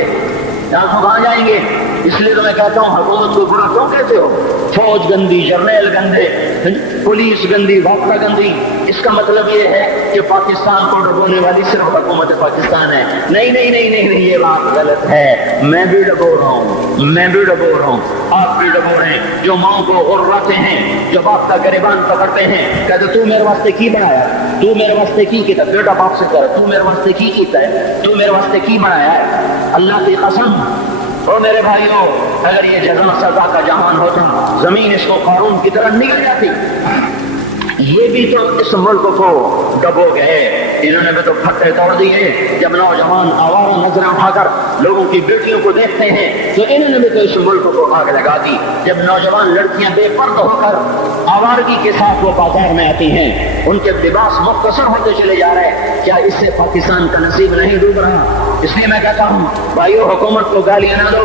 آنسو کہاں جائیں گے؟ اس لیے تو میں کہتا ہوں حکومت کو برا کیوں کہتے ہو؟ فوج گندی، جرنیل گندے، پولیس گندی، وفا گندی، اس کا مطلب یہ ہے کہ پاکستان کو ڈبونے والی صرف حکومت پاکستان ہے۔ نہیں، یہ بات غلط ہے، میں بھی ڈبو رہا ہوں، آپ بھی ڈبو رہے ہیں۔ جو ماں کو غرراتے ہیں، جو باپ کا گریبان پکڑتے ہیں، کہتے تو میرے واسطے کی بنایا، تو میرے واسطے کی کیتا، بیٹا باپ سے کہہ تو میرے واسطے کی کیتا ہے، تو میرے واسطے کی بنایا ہے۔ اللہ کی قسم، اور میرے بھائیوں، اگر یہ جزا سزا کا جہان ہوتا، زمین اس کو قارون کی طرح نگل جاتی۔ یہ بھی تو اس ملک کو ڈبو گئے، انہوں نے بھی تو پھٹے توڑ دیے۔ جب نوجوان آوارہ نظریں اٹھا کر لوگوں کی بیٹیوں کو دیکھتے ہیں تو انہوں نے بھی تو اس ملک کو آگ لگا دی۔ جب نوجوان لڑکیاں بے پردہ ہو کر آوارگی کے ساتھ وہ بازار میں آتی ہیں، ان کے لباس مختصر ہوتے چلے جا رہے ہیں، کیا اس سے پاکستان کا نصیب نہیں ڈوب رہا؟ اس لیے میں کہتا ہوں بھائیو، حکومت کو گالیاں نہ دو،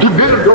1.5-2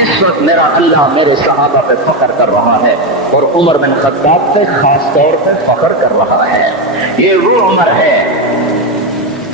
اس وقت میرا اللہ میرے صحابہ پہ فخر کر رہا ہے اور عمر بن خطاب پہ خاص طور پہ فخر کر رہا ہے. یہ وہ عمر ہے.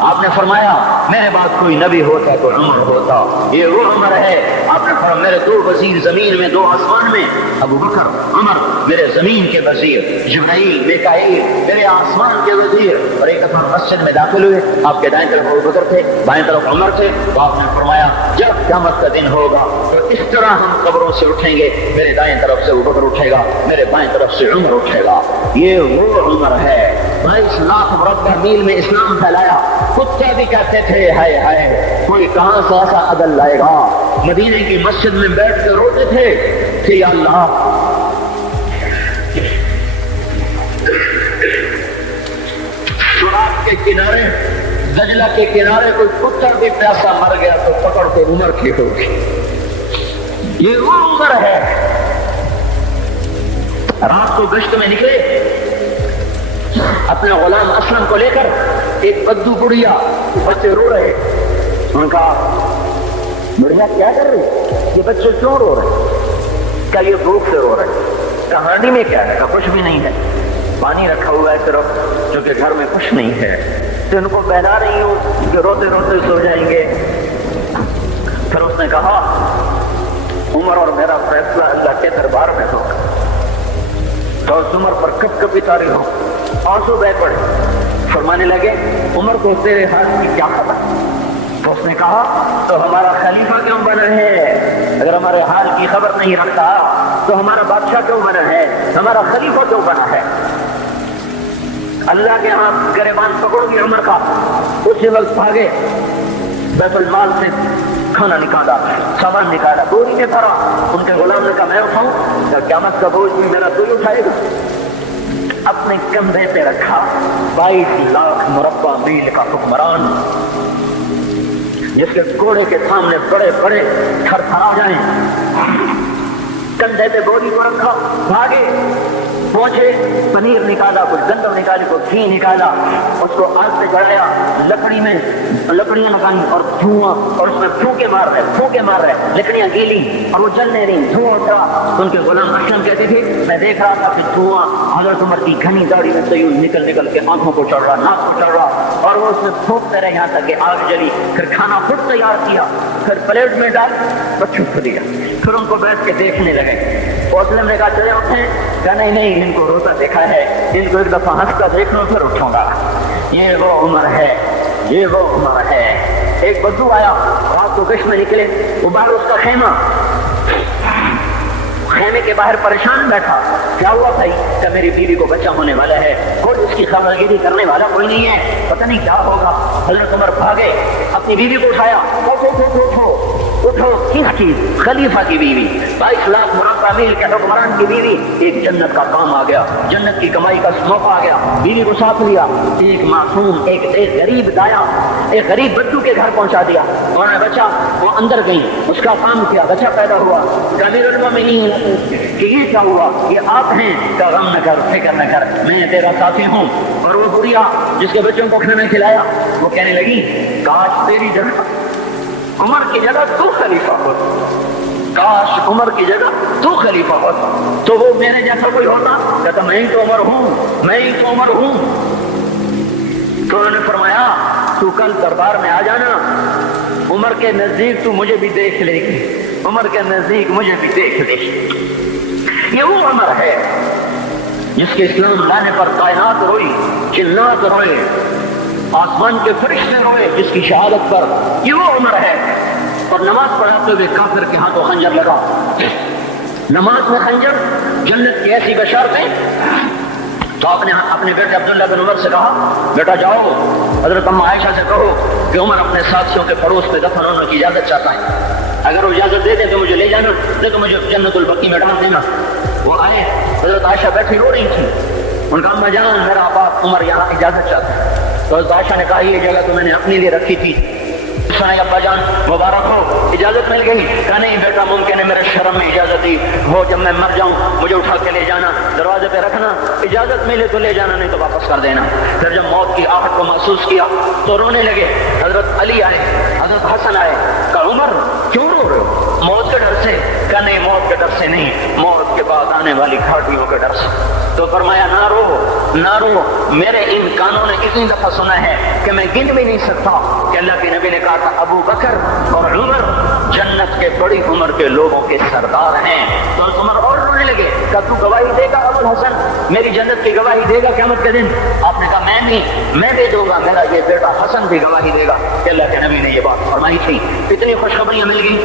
آپ نے فرمایا میرے بعد کوئی نبی ہوتا تو عمر ہوتا. یہ وہ عمر ہے. آپ نے فرمایا میرے دو وزیر زمین میں دو آسمان میں، ابو بکر عمر میرے زمین کے وزیر، جبرائیل میکائیل میرے آسمان کے وزیر. اور ایک دفعہ مسجد میں داخل ہوئے، آپ کے دائیں طرف ابو بکر تھے، بائیں طرف عمر تھے. تو آپ نے فرمایا جب قیامت کا دن ہوگا تو اس طرح ہم قبروں سے اٹھیں گے، میرے دائیں طرف سے ابو بکر اٹھے گا، میرے بائیں طرف سے عمر اٹھے گا. یہ وہ عمر ہے. 22 لاکھ مربع میل میں اسلام پھیلایا. کتے بھی کہتے تھے ہائے ہائے کوئی کہاں سے ایسا عدل لائے گا. مدینے کی مسجد میں بیٹھ کے روتے تھے کہ یا اللہ فرات کے کنارے، دجلہ کے کنارے کوئی کتا بھی پیاسا مر گیا تو پکڑ کے عمر کی ہوگی. یہ وہ عمر ہے. رات کو گشت میں نکلے اپنے غلام اسلم کو لے کر. ایک بدو بڑھیا، بچے رو رہے. ان کا بڑھیا کیا کر رہے؟ یہ بچے کیوں رو رہے؟ کیا یہ بھوک سے رو رہے؟ کہانی میں کیا ہے؟ کچھ بھی نہیں ہے. پانی رکھا ہوا ہے صرف، جو کہ گھر میں کچھ نہیں ہے. تو ان کو بہلا رہی ہوں کہ روتے روتے سو جائیں گے. پھر اس نے کہا عمر اور میرا فیصلہ اللہ کے دربار میں ہوگا. تو عمر پر کب کبھی تاری ہو آنسو بہ پڑے. فرمانے لگے عمر کو تیرے حال کی کیا خبر؟ تو اس نے کہا تو ہمارا خلیفہ کیوں بنا ہے؟ اگر ہمارے حال کی خبر نہیں رکھتا تو ہمارا بادشاہ کیوں بنا ہے؟ ہمارا خلیفہ کیوں بنا ہے؟ اللہ کے ہاں گریبان پکڑ گئی عمر کا. اسی وقت بھاگے، بیت المال سے کھانا نکالا، سامان نکالا، بوری میں بھرا. ان کے غلام نے کہا میں اٹھاؤں؟ قیامت کا بوجھ بھی میرا کوئی اٹھائے گا. اپنے کندھے پہ رکھا. 22 لاکھ مربع میل کا حکمران، جس کے گھوڑے کے سامنے بڑے بڑے تھر تھرا جائیں. کندھے پہ بوری کو رکھا، بھاگے، پہنچے، پنیر نکالا، کچھ گندم نکالی، کچھ گھی نکالا، اس کو آگ پہ چڑھایا. لکڑی میں لکڑیاں لگائیں اور دھواں، اور اس میں پھونکے مار رہے، لکڑیاں گیلی اور وہ جل نہیں رہی، دھواں اٹھا. ان کے غلام اسلم کہتے تھے میں دیکھ رہا تھا کہ دھواں حضرت عمر کی گھنی داڑھی میں سے یوں نکل کے آنکھوں کو چڑھ رہا، ناک کو چڑھ رہا، اور وہ اس میں پھونکتے رہے یہاں تک کہ آگ جلی. پھر کھانا خود تیار کیا، پھر پلیٹ میں ڈال بچوں کو دیا. پھر ان کو بیٹھ کے دیکھنے لگے. اسلم نے کہا چلے اٹھیں؟ کہا نہیں، ان کو روتا دیکھا ہے، ان کو ایک دفعہ ہنس کر دیکھ لو پھر اٹھوں گا. یہ وہ عمر ہے، یہ وہ عمر ہے. ایک بدو آیا، رات کو گشت میں نکلے. وہ باہر اس کا خیمے کے باہر پریشان بیٹھا. کیا ہوا بھائی؟ کہ میری بیوی کو بچہ ہونے والا ہے، کوئی اس کی خبرگیری کرنے والا کوئی نہیں ہے، پتہ نہیں کیا ہوگا. حضرت عمر بھاگے، اپنی بیوی کو اٹھایا. اٹھو، کس کی؟ خلیفہ کی بیوی، 22 لاکھ مربع میل کے حکمران کی بیوی. ایک جنت کا کام آ گیا، جنت کی کمائی کا موقع آ گیا. بیوی کو ساتھ لیا، ایک معصوم، ایک غریب دایا، ایک غریب بدو کے گھر پہنچا دیا. اور بچہ وہ اندر گئی، اس کا کام کیا، بچہ پیدا ہوا. امیر المومنین کہ یہ کیا ہوا؟ یہ آپ ہیں؟ کہ غم نہ کر، فکر نہ کر، میں تیرا ساتھی ہوں. اور وہ بڑھیا جس کے بچوں کو کھانا کھلایا، وہ کہنے لگی کاش تیری جگہ عمر کی جگہ تو خلیفہ ہوتا، کاش عمر کی جگہ تو خلیفہ ہوتا تو وہ میرے جیسا کوئی ہوتا. کہتا میں ہی تو عمر ہوں. تو انہوں نے فرمایا تو کل دربار میں آ جانا، عمر کے نزدیک تو مجھے بھی دیکھ لے گی، عمر کے نزدیک مجھے بھی دیکھ لے. یہ وہ عمر ہے جس کے اسلام لانے پر کائنات روئی، جنات روئے، آسمان کے فرشتے روئے جس کی شہادت پر. یہ وہ عمر ہے. اور نماز پڑھاتے ہوئے کافر کے ہاتھوں خنجر لگا. نماز میں خنجر، جنت کی ایسی بشارتیں. تو آپ نے اپنے بیٹے عبداللہ بن عمر سے کہا بیٹا جاؤ حضرت اماں عائشہ سے کہو کہ عمر اپنے ساتھیوں کے پڑوس پہ دفن ہونے کی اجازت چاہتا ہے، اگر وہ اجازت دے دے تو مجھے لے جانا، نہیں تو مجھے جنت البقیع میں ڈال دینا. وہ آئے، حضرت عائشہ بیٹھی رو رہی تھی. ان کا اما جان میرا باپ عمر یہاں اجازت چاہتا ہے. تو حضرت عائشہ نے کہا یہ جگہ تو میں نے اپنے لیے رکھی تھی. ابا جان مبارک ہو، اجازت مل گئی. کہا نہیں بیٹا ممکن ہے میرے شرم میں اجازت دی ہو، جب میں مر جاؤں مجھے اٹھا کے لے جانا، دروازے پہ رکھنا، اجازت ملے تو لے جانا نہیں تو واپس کر دینا. پھر جب موت کی آہٹ کو محسوس کیا تو رونے لگے. حضرت علی آئے، حضرت حسن آئے. کہا عمر کیوں رو رہے ہو؟ موت کے ڈر سے؟ کہ نہیں، موت کے ڈر سے نہیں، موت کے بعد آنے والی گھاٹیوں کے ڈر سے۔ تو فرمایا نہ رو نہ رو، میرے ان کانوں نے اتنی دفعہ سنا ہے کہ میں گن بھی نہیں سکتا کہ اللہ کے نبی نے کہا تھا ابو بکر اور عمر جنت کے بڑی عمر کے لوگوں کے سردار ہیں۔ تو عمر اور رونے لگے، کہ تو گواہی دے گا ابو الحسن، میری جنت کی گواہی دے گا قیامت کے دن؟ آپ نے کہا میں نہیں، میں دے دوں گا، میرا یہ بیٹا حسن بھی گواہی دے گا کہ اللہ کے نبی نے یہ بات فرمائی تھی۔ اتنی خوشخبریاں مل گئی۔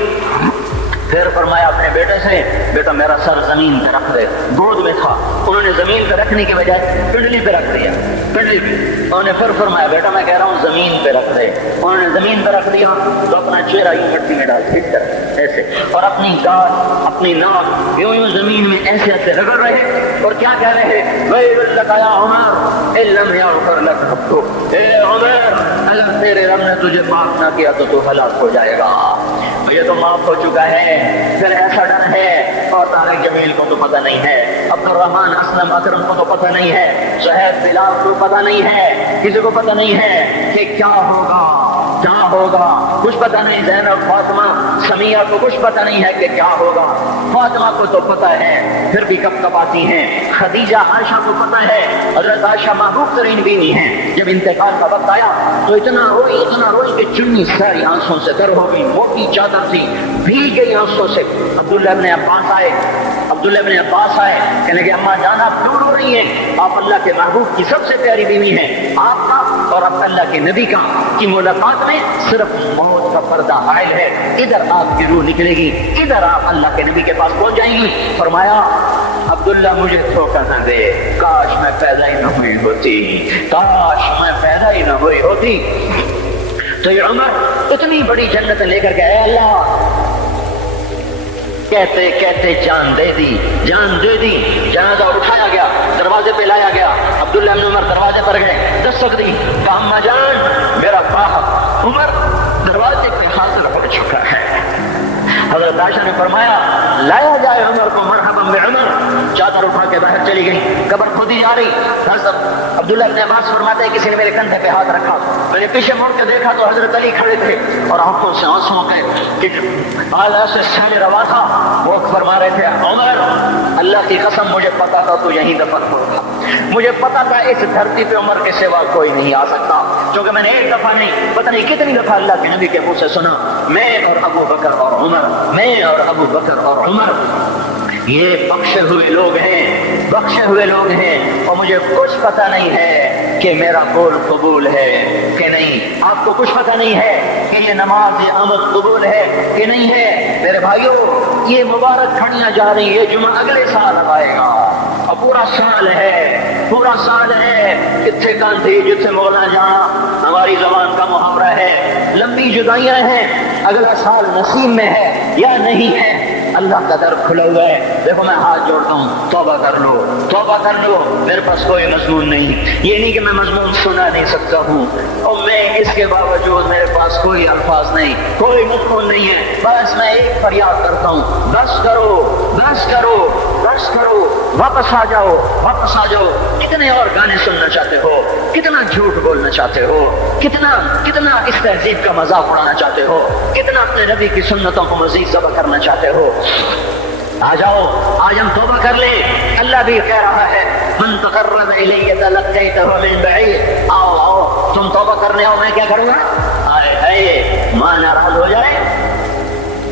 پھر فرمایا اپنے بیٹے سے، بیٹا میرا سر زمین پہ رکھ دے۔ گود میں تھا، انہوں نے زمین پہ رکھنے کے بجائے پنڈلی پہ رکھ دیا، پنڈلی پہ۔ انہوں نے پھر فرمایا بیٹا میں کہہ رہا ہوں زمین پہ رکھ دے۔ انہوں نے زمین پہ رکھ دیا تو اپنا چہرہ یوں مٹی میں ڈال دیا ایسے، اور اپنی دانت اپنی ناک یوں یوں زمین میں ایسے ایسے رگڑ رہے اور کیا کہہ رہے ہیں، وَيْلٌ لَكَ يَا عُمَرْ إِن لَّمْ يَغْفِرْ لَكَ رَبُّكَ، اے عمر اگر تیرے رب نے تجھے معاف نہ کیا تو تو ہلاک ہو جائے گا۔ یہ تو معاف ہو چکا ہے، پھر ایسا ڈر ہے، اور طارق جمیل کو تو پتہ نہیں ہے، عبد الرحمن اسلم اکرم کو تو پتہ نہیں ہے، صہیب بلال کو پتہ نہیں ہے، کسی کو پتہ نہیں ہے کہ کیا ہوگا کیا ہوگا، کچھ پتہ نہیں۔ زینب فاطمہ سمیہ کو کچھ پتہ نہیں ہے کہ کیا ہوگا، فاطمہ کو تو پتہ ہے پھر بھی کب کب آتی ہیں، خدیجہ عائشہ کو پتہ ہے، حضرت عائشہ محبوب ترین بیوی ہیں، جب انتقال کا وقت آیا تو اتنا روئی کہ چنی ساری آنسوں سے تر ہو گئی، موٹی چادر تھی بھیگ گئی آنسوں سے۔ عبداللہ ابن عباس آئے کہنے کہ اماں جان آپ کیوں رو رہی ہیں؟ آپ اللہ کے محبوب کی سب سے پیاری بیوی ہیں، آپ کا اور اب اللہ کے نبی کا کی ملاقات میں صرف موت کا پردہ حائل ہے، ادھر آپ کی روح نکلے گی، ادھر آپ اللہ کے نبی کے پاس پہنچ جائیں گی۔ فرمایا عبداللہ مجھے دھوکہ نہ دے، کاش میں پیدا ہی نہ ہوئی ہوتی، کاش میں پیدا ہی نہ ہوئی ہوتی۔ تو یہ عمر اتنی بڑی جنت لے کر کے اے اللہ، کہتے کہتے جان دے دی، جنازہ اٹھایا گیا، دروازے پہ لایا گیا، عبداللہ بن عمر دروازے پر گئے، دستک دی، کہا اماں جان میرا باپ عمر دروازے پہ حاضر ہو چکا ہے۔ حضرت عائشہ نے فرمایا لایا جائے عمر کو، مرحبا بعمر۔ چادر اٹھا کے باہر چلی گئی، قبر خود ہی آ رہی۔ حضرت عبداللہ بن عباس فرماتے ہیں کسی نے میرے کندھے پہ ہاتھ رکھا، میں نے پیچھے مڑ کے دیکھا تو حضرت علی کھڑے تھے اور آنکھوں سے آنسو کے اعلیٰ سے سیل روا تھا۔ وہ فرما رہے تھے عمر اللہ کی قسم مجھے پتا تھا تو یہیں دفن ہوگا، مجھے پتا تھا اس دھرتی پہ عمر کے سوا کوئی نہیں آ سکتا، کیونکہ میں نے ایک دفعہ نہیں پتہ نہیں کتنی دفعہ اللہ کے نبی کے منہ سے سنا، میں اور ابو بکر اور عمر، میں اور ابو بکر اور عمر یہ بخشے ہوئے لوگ ہیں اور مجھے کچھ پتہ نہیں ہے کہ میرا قول قبول ہے کہ نہیں، آپ کو کچھ پتہ نہیں ہے کہ یہ نماز یہ آمد قبول ہے کہ نہیں ہے۔ میرے بھائیوں یہ مبارک کھڑیاں جا رہی، یہ جمعہ اگلے سال آئے گا اور پورا سال ہے، اتنے گاندھی جتنے مولا جانا ہماری زبان کا محاورہ ہے، لمبی جدائیاں ہیں، اگلا سال نصیب میں ہے یا نہیں ہے، اللہ کا در کھلا ہوا ہے۔ دیکھو میں ہاتھ جوڑتا ہوں، توبہ کر لو، میرے پاس کوئی مضمون نہیں، یہ نہیں کہ میں مضمون سنا نہیں سکتا ہوں اور میں اس کے باوجود میرے پاس کوئی الفاظ نہیں، کوئی مضمون نہیں ہے، بس میں ایک فریاد کرتا ہوں، بس کرو، واپس آ جاؤ۔ کتنے اور گانے سننا چاہتے ہو، کتنا جھوٹ بولنا چاہتے ہو، کتنا اس تہذیب کا مذاق اڑانا چاہتے ہو، کتنا اپنے نبی کی سنتوں کو مزید ذبح کرنا چاہتے ہو۔ آ جاؤ، آج ہم توبہ کر لیں۔ اللہ بھی کہہ رہا ہے من تقرب الی تلقیتہ من بعید، آؤ تم توبہ کرنے آؤ، میں کیا کروں گا؟ آئے ماں ناراض ہو جائے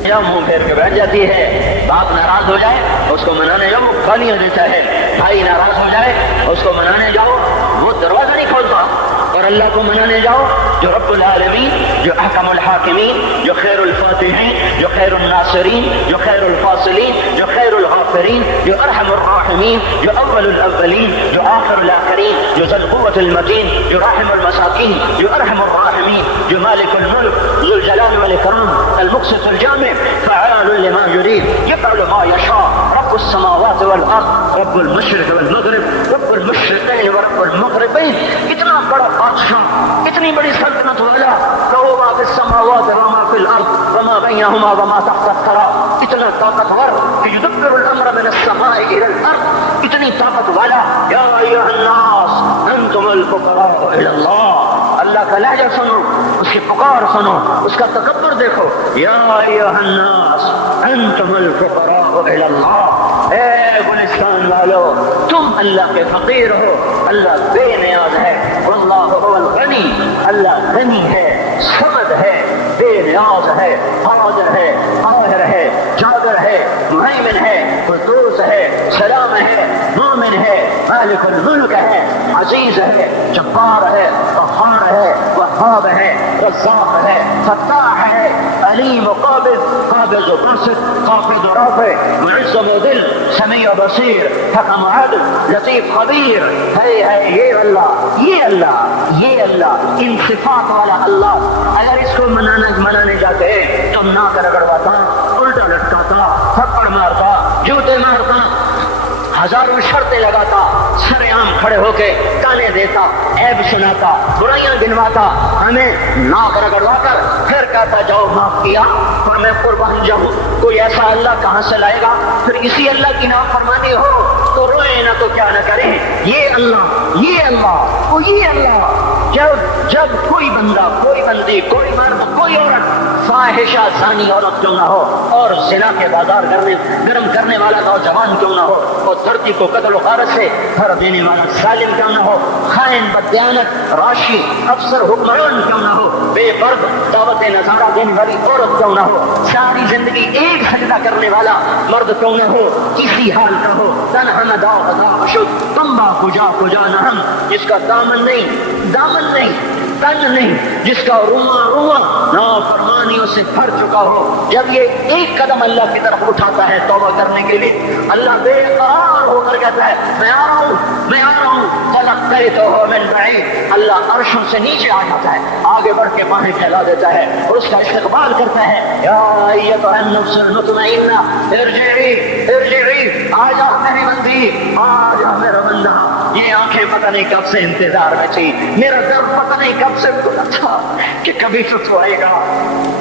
یا منہ پھیر کے بیٹھ جاتی ہے، باپ ناراض ہو جائے اس کو منانے جاؤ، گالیاں دیتا ہے، بھائی ناراض ہو جائے اس کو منانے جاؤ، وہ دروازہ نہیں کھولتا، اور اللہ کو منانے جاؤ جو رب العالمین، جو احکم الحاکمین، جو خیر الفاتحین، جو خیر الناصرین، جو خیر الفاصلین، جو خیر الغافرین، جو ارحم الراحمین، جو اول الاولین، جو آخر الاخرین، جو ذو القوة المتین، جو راحم المساکین، جو ارحم الراحمین، جو مالک الملک، ذو الجلال والاکرام، المقسط الجامع، فعال لما يريد، يفعل ما يشاء، رب السماوات والارض، رب المشرق والمغرب، رب المشرقین ورب المغربین۔ اتنا بڑا بادشاہ، اتنی بڑی سلطنت والا، کہو ما فی السماوات وما فی الارض وما بینہما وما تحت الثری، اتنا طاقتور کہ یدبر الامر من السماء الى الارض، اتنی طاقت والا۔ یا ایھا الناس انتم الفقراء الی اللہ، اللہ کا لہجہ سنو، اس کی پکار سنو، اس کا تکبر دیکھو. یا ایھا الناس انتم الفقراء الی اللہ، اے گلستان والو تم اللہ کے فقیر ہو، اللہ بے نیاز ہے. واللہ هو الغنی، اللہ غنی ہے، صمد ہے، بے نیاز ہے، قادر ہے، قاہر ہے، جابر ہے، مہیمن ہے، قدوس ہے، سلام ہے، مومن ہے، مالک الملک ہے، عزیز ہے، جبار ہے، قہار ہے، وہاب ہے، رزاق ہے، فتاح ہے، علیم و قابض، قابض و باسط، خافض و رافع، معز و مذل، سمیع و بصیر، حکم و عدل، لطیف خبیر. ہے یہ اللہ، یہ اللہ، یہ اللہ، ان صفات والا اللہ. اگر اس کو منانے جاتے تو نہ کر گڑواتا، الٹا لٹکاتا، تھپڑ مارتا، جوتے مارتا، ہزاروں شرطیں لگاتا، سر عام کھڑے ہو کے گانے دیتا، عیب سناتا، برائیاں گنواتا، ہمیں ناک رگڑوا کر پھر کہتا جاؤ معاف کیا اور میں قربان جاؤں. کوئی ایسا اللہ کہاں سے لائے گا؟ پھر اسی اللہ کی نافرمانی ہو تو روئے نہ تو کیا نہ کریں. یہ اللہ، یہ اللہ، وہ یہ اللہ. جب کوئی بندہ، کوئی بندی، کوئی مرد، کوئی عورت فاحشہ زانی عورت کیوں نہ ہو اور زنا کے بازار گرم کرنے والا نوجوان کیوں نہ ہو اور دھرتی کو قتل و غارت سے بھر دینے والا ظالم کیوں نہ ہو، خائن، بددیانت، راشی، افسر، حکمران کیوں نہ ہو، بے پرد دعوت نظارہ دینے والی عورت کیوں نہ ہو، ساری زندگی ایک سجدہ کرنے والا مرد کیوں نہ ہو، کسی حال کا ہو، تنہا نہ داؤ ادا اشد تمبا کجا نہ ہم، جس کا دامن نہیں، تن نہیں، جس کا رواں نافرمانیوں سے بھر چکا ہو. جب یہ ایک قدم اللہ کی طرف اٹھاتا ہے توبہ کرنے کے لیے، اللہ بے قرار ہو کر کہتا ہے میں آ رہا ہوں. فلقیتہ من بعید، اللہ عرشوں سے نیچے آ جاتا ہے، آگے بڑھ کے پانی پھیلا دیتا ہے اور اس کا استقبال کرتا ہے. یا ایھا النفس المطمئنہ ارجعی، آ جا میری بندی، آ جا میرا بندہ. یہ آنکھیں پتہ نہیں کب سے انتظار میں تھی، میرا درد پتہ نہیں کب سے کھلا تھا کہ کبھی تو آئے گا،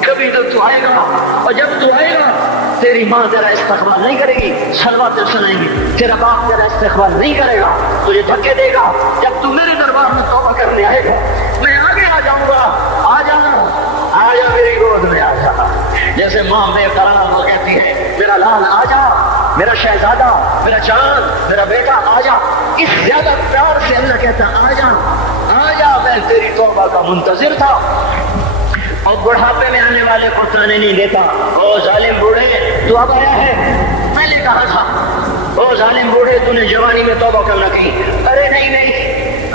کبھی تو آئے گا. اور جب تو آئے گا تیری ماں تیرا استقبال نہیں کرے گی، صلوات سنائیں گی، تیرا باپ تیرا استقبال نہیں کرے گا، تجھے دھکے دے گا. جب تو میرے دربار میں توبہ کرنے آئے گا میں آگے آ جاؤں گا. آ جا میری گود میں آ جا. جیسے ماں بے قرار ہو کہتی ہے میرا لال آ جا، میرا شہزادہ، میرا چاند، میرا بیٹا آ جا. اس زیادہ پیار سے اللہ کہتا آ جا، میں تیری توبہ کا منتظر تھا. اور بڑھاپے میں آنے والے کو تانے نہیں دیتا، او ظالم بوڑھے تو اب آیا ہے، میں نے کہا تھا. او ظالم بوڑھے تو نے جوانی میں توبہ کرنا کی. ارے نہیں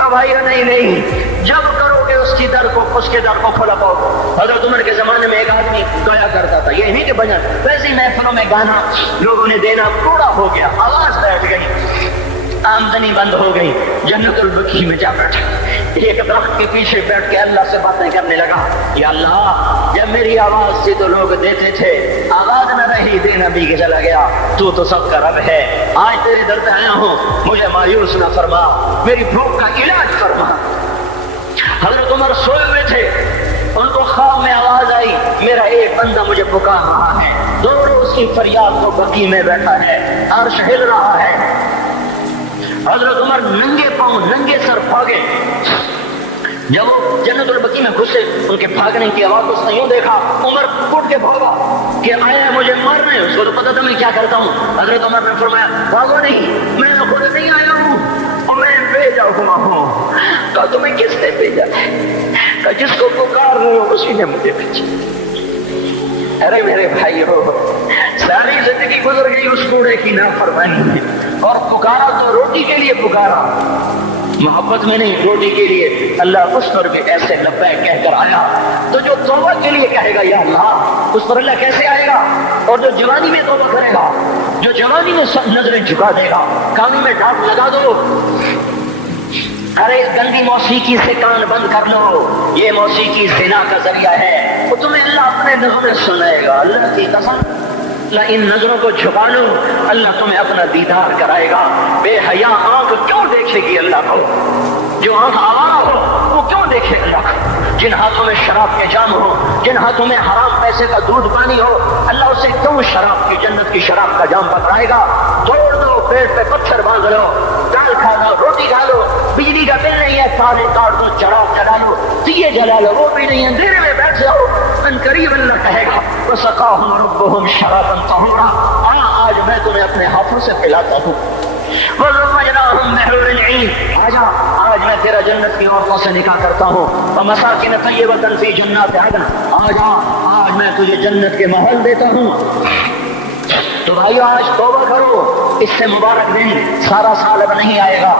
اب آئیے، نہیں، جب کرو گے اس کے در کو کھولا پاؤ. حضرت عمر کے زمانے میں ایک آدمی گایا کرتا تھا، یہ نہیں کہ بجن، ویسے محفلوں میں گانا لوگوں نے دینا پورا ہو گیا، آواز بیٹھ گئی، آمدنی بند ہو گئی. جنت البقیع میں جا بیٹھا، ایک درخت کے پیچھے بیٹھ کے اللہ سے باتیں کرنے لگا. یا اللہ، جب میری آواز سے تو لوگ دیتے تھے، آواز نہ رہی، دینا بھی کہ چلا گیا. تو سب کا رب ہے. آج تیری در پہ آیا ہوں، مجھے مایوس نہ فرما، میری بھوک کا علاج فرما. حضرت عمر سوئے ہوئے تھے، ان کو خواب میں آواز آئی میرا ایک بندہ مجھے پکار رہا ہے. دوڑو اس کی فریاد کو، بقیع میں بیٹھا ہے، عرش ہل رہا ہے. حضرت عمر ننگے پاؤں ننگے سر بھاگے. جب وہ جنت البقیع میں گھسے، ان کے بھاگنے کی آواز اس نے یوں دیکھا، عمر اٹھ کے بھاگا کہ آیا ہے مجھے مارنے. اس کو تو پتا تھا میں کیا کرتا ہوں. حضرت عمر نے فرمایا بھاگو نہیں، میں خود نہیں آیا ہوں اور میں بھیجا ہوا ہوں. کہا تمہیں کس نے بھیجا ہے؟ کہا جس کو پکار رہے ہو اسی نے مجھے بھیجا. ارے میرے بھائی ہو، ساری زندگی گزر گئی اس بوڑھے کی نافرمانی میں، اور پکارا تو روٹی کے لیے پکارا، محبت میں نہیں، روٹی کے لیے. اللہ اس پر بھی ایسے لبیک کہہ کر آیا. تو جو توبہ کے لیے کہے گا یا اللہ، اس پر اللہ کیسے آئے گا؟ اور جو جوانی میں توبہ کرے گا، جو جوانی میں سب نظریں جھکا دے گا، کانی میں ڈانٹ لگا دو، ارے گندی موسیقی سے کان بند کر لو، یہ موسیقی زنا کا ذریعہ ہے، وہ تمہیں اللہ اپنے نظریں سنائے گا. اللہ کی قسم، اللہ ان نظروں کو جھکا لو، اللہ تمہیں اپنا دیدار کرائے گا. بے حیا آنکھ کیوں دیکھے گی اللہ کو؟ جو آنکھ آوارہ ہو وہ کیوں دیکھے اللہ کو؟ جن ہاتھوں میں شراب کے جام ہو، جن ہاتھوں میں حرام پیسے کا دودھ پانی ہو، اللہ اسے کیوں شراب کی، جنت کی شراب کا جام پکڑائے گا؟ توڑ دو، پیٹ پہ پتھر باندھ لو، دال کھا لو، روٹی کھا لو، بجلی کا بل نہیں ہے تارے کاٹ دو، چراغ جلا لو، دیے جلا لو، وہ بھی نہیں، اندھیرے میں بیٹھ جاؤ، ان قریب اللہ کہے گا وسقاہم ربہم شرابا طہورا، آج میں تمہیں اپنے ہاتھوں سے پلاتا ہوں، وَزَوَّجْنَاهُمْ بِحُورٍ عِينٍ، آجا آج میں تیرا جنت کی عورتوں سے نکاح کرتا ہوں، وَمَسَاكِنَ طَيِّبَةً فِي جَنَّاتِ عَدْنٍ، آجا آج میں تجھے جنت کے محل دیتا ہوں۔ تو بھائیو آج توبہ کرو، اس سے مبارک دن سارا سال اب نہیں آئے گا،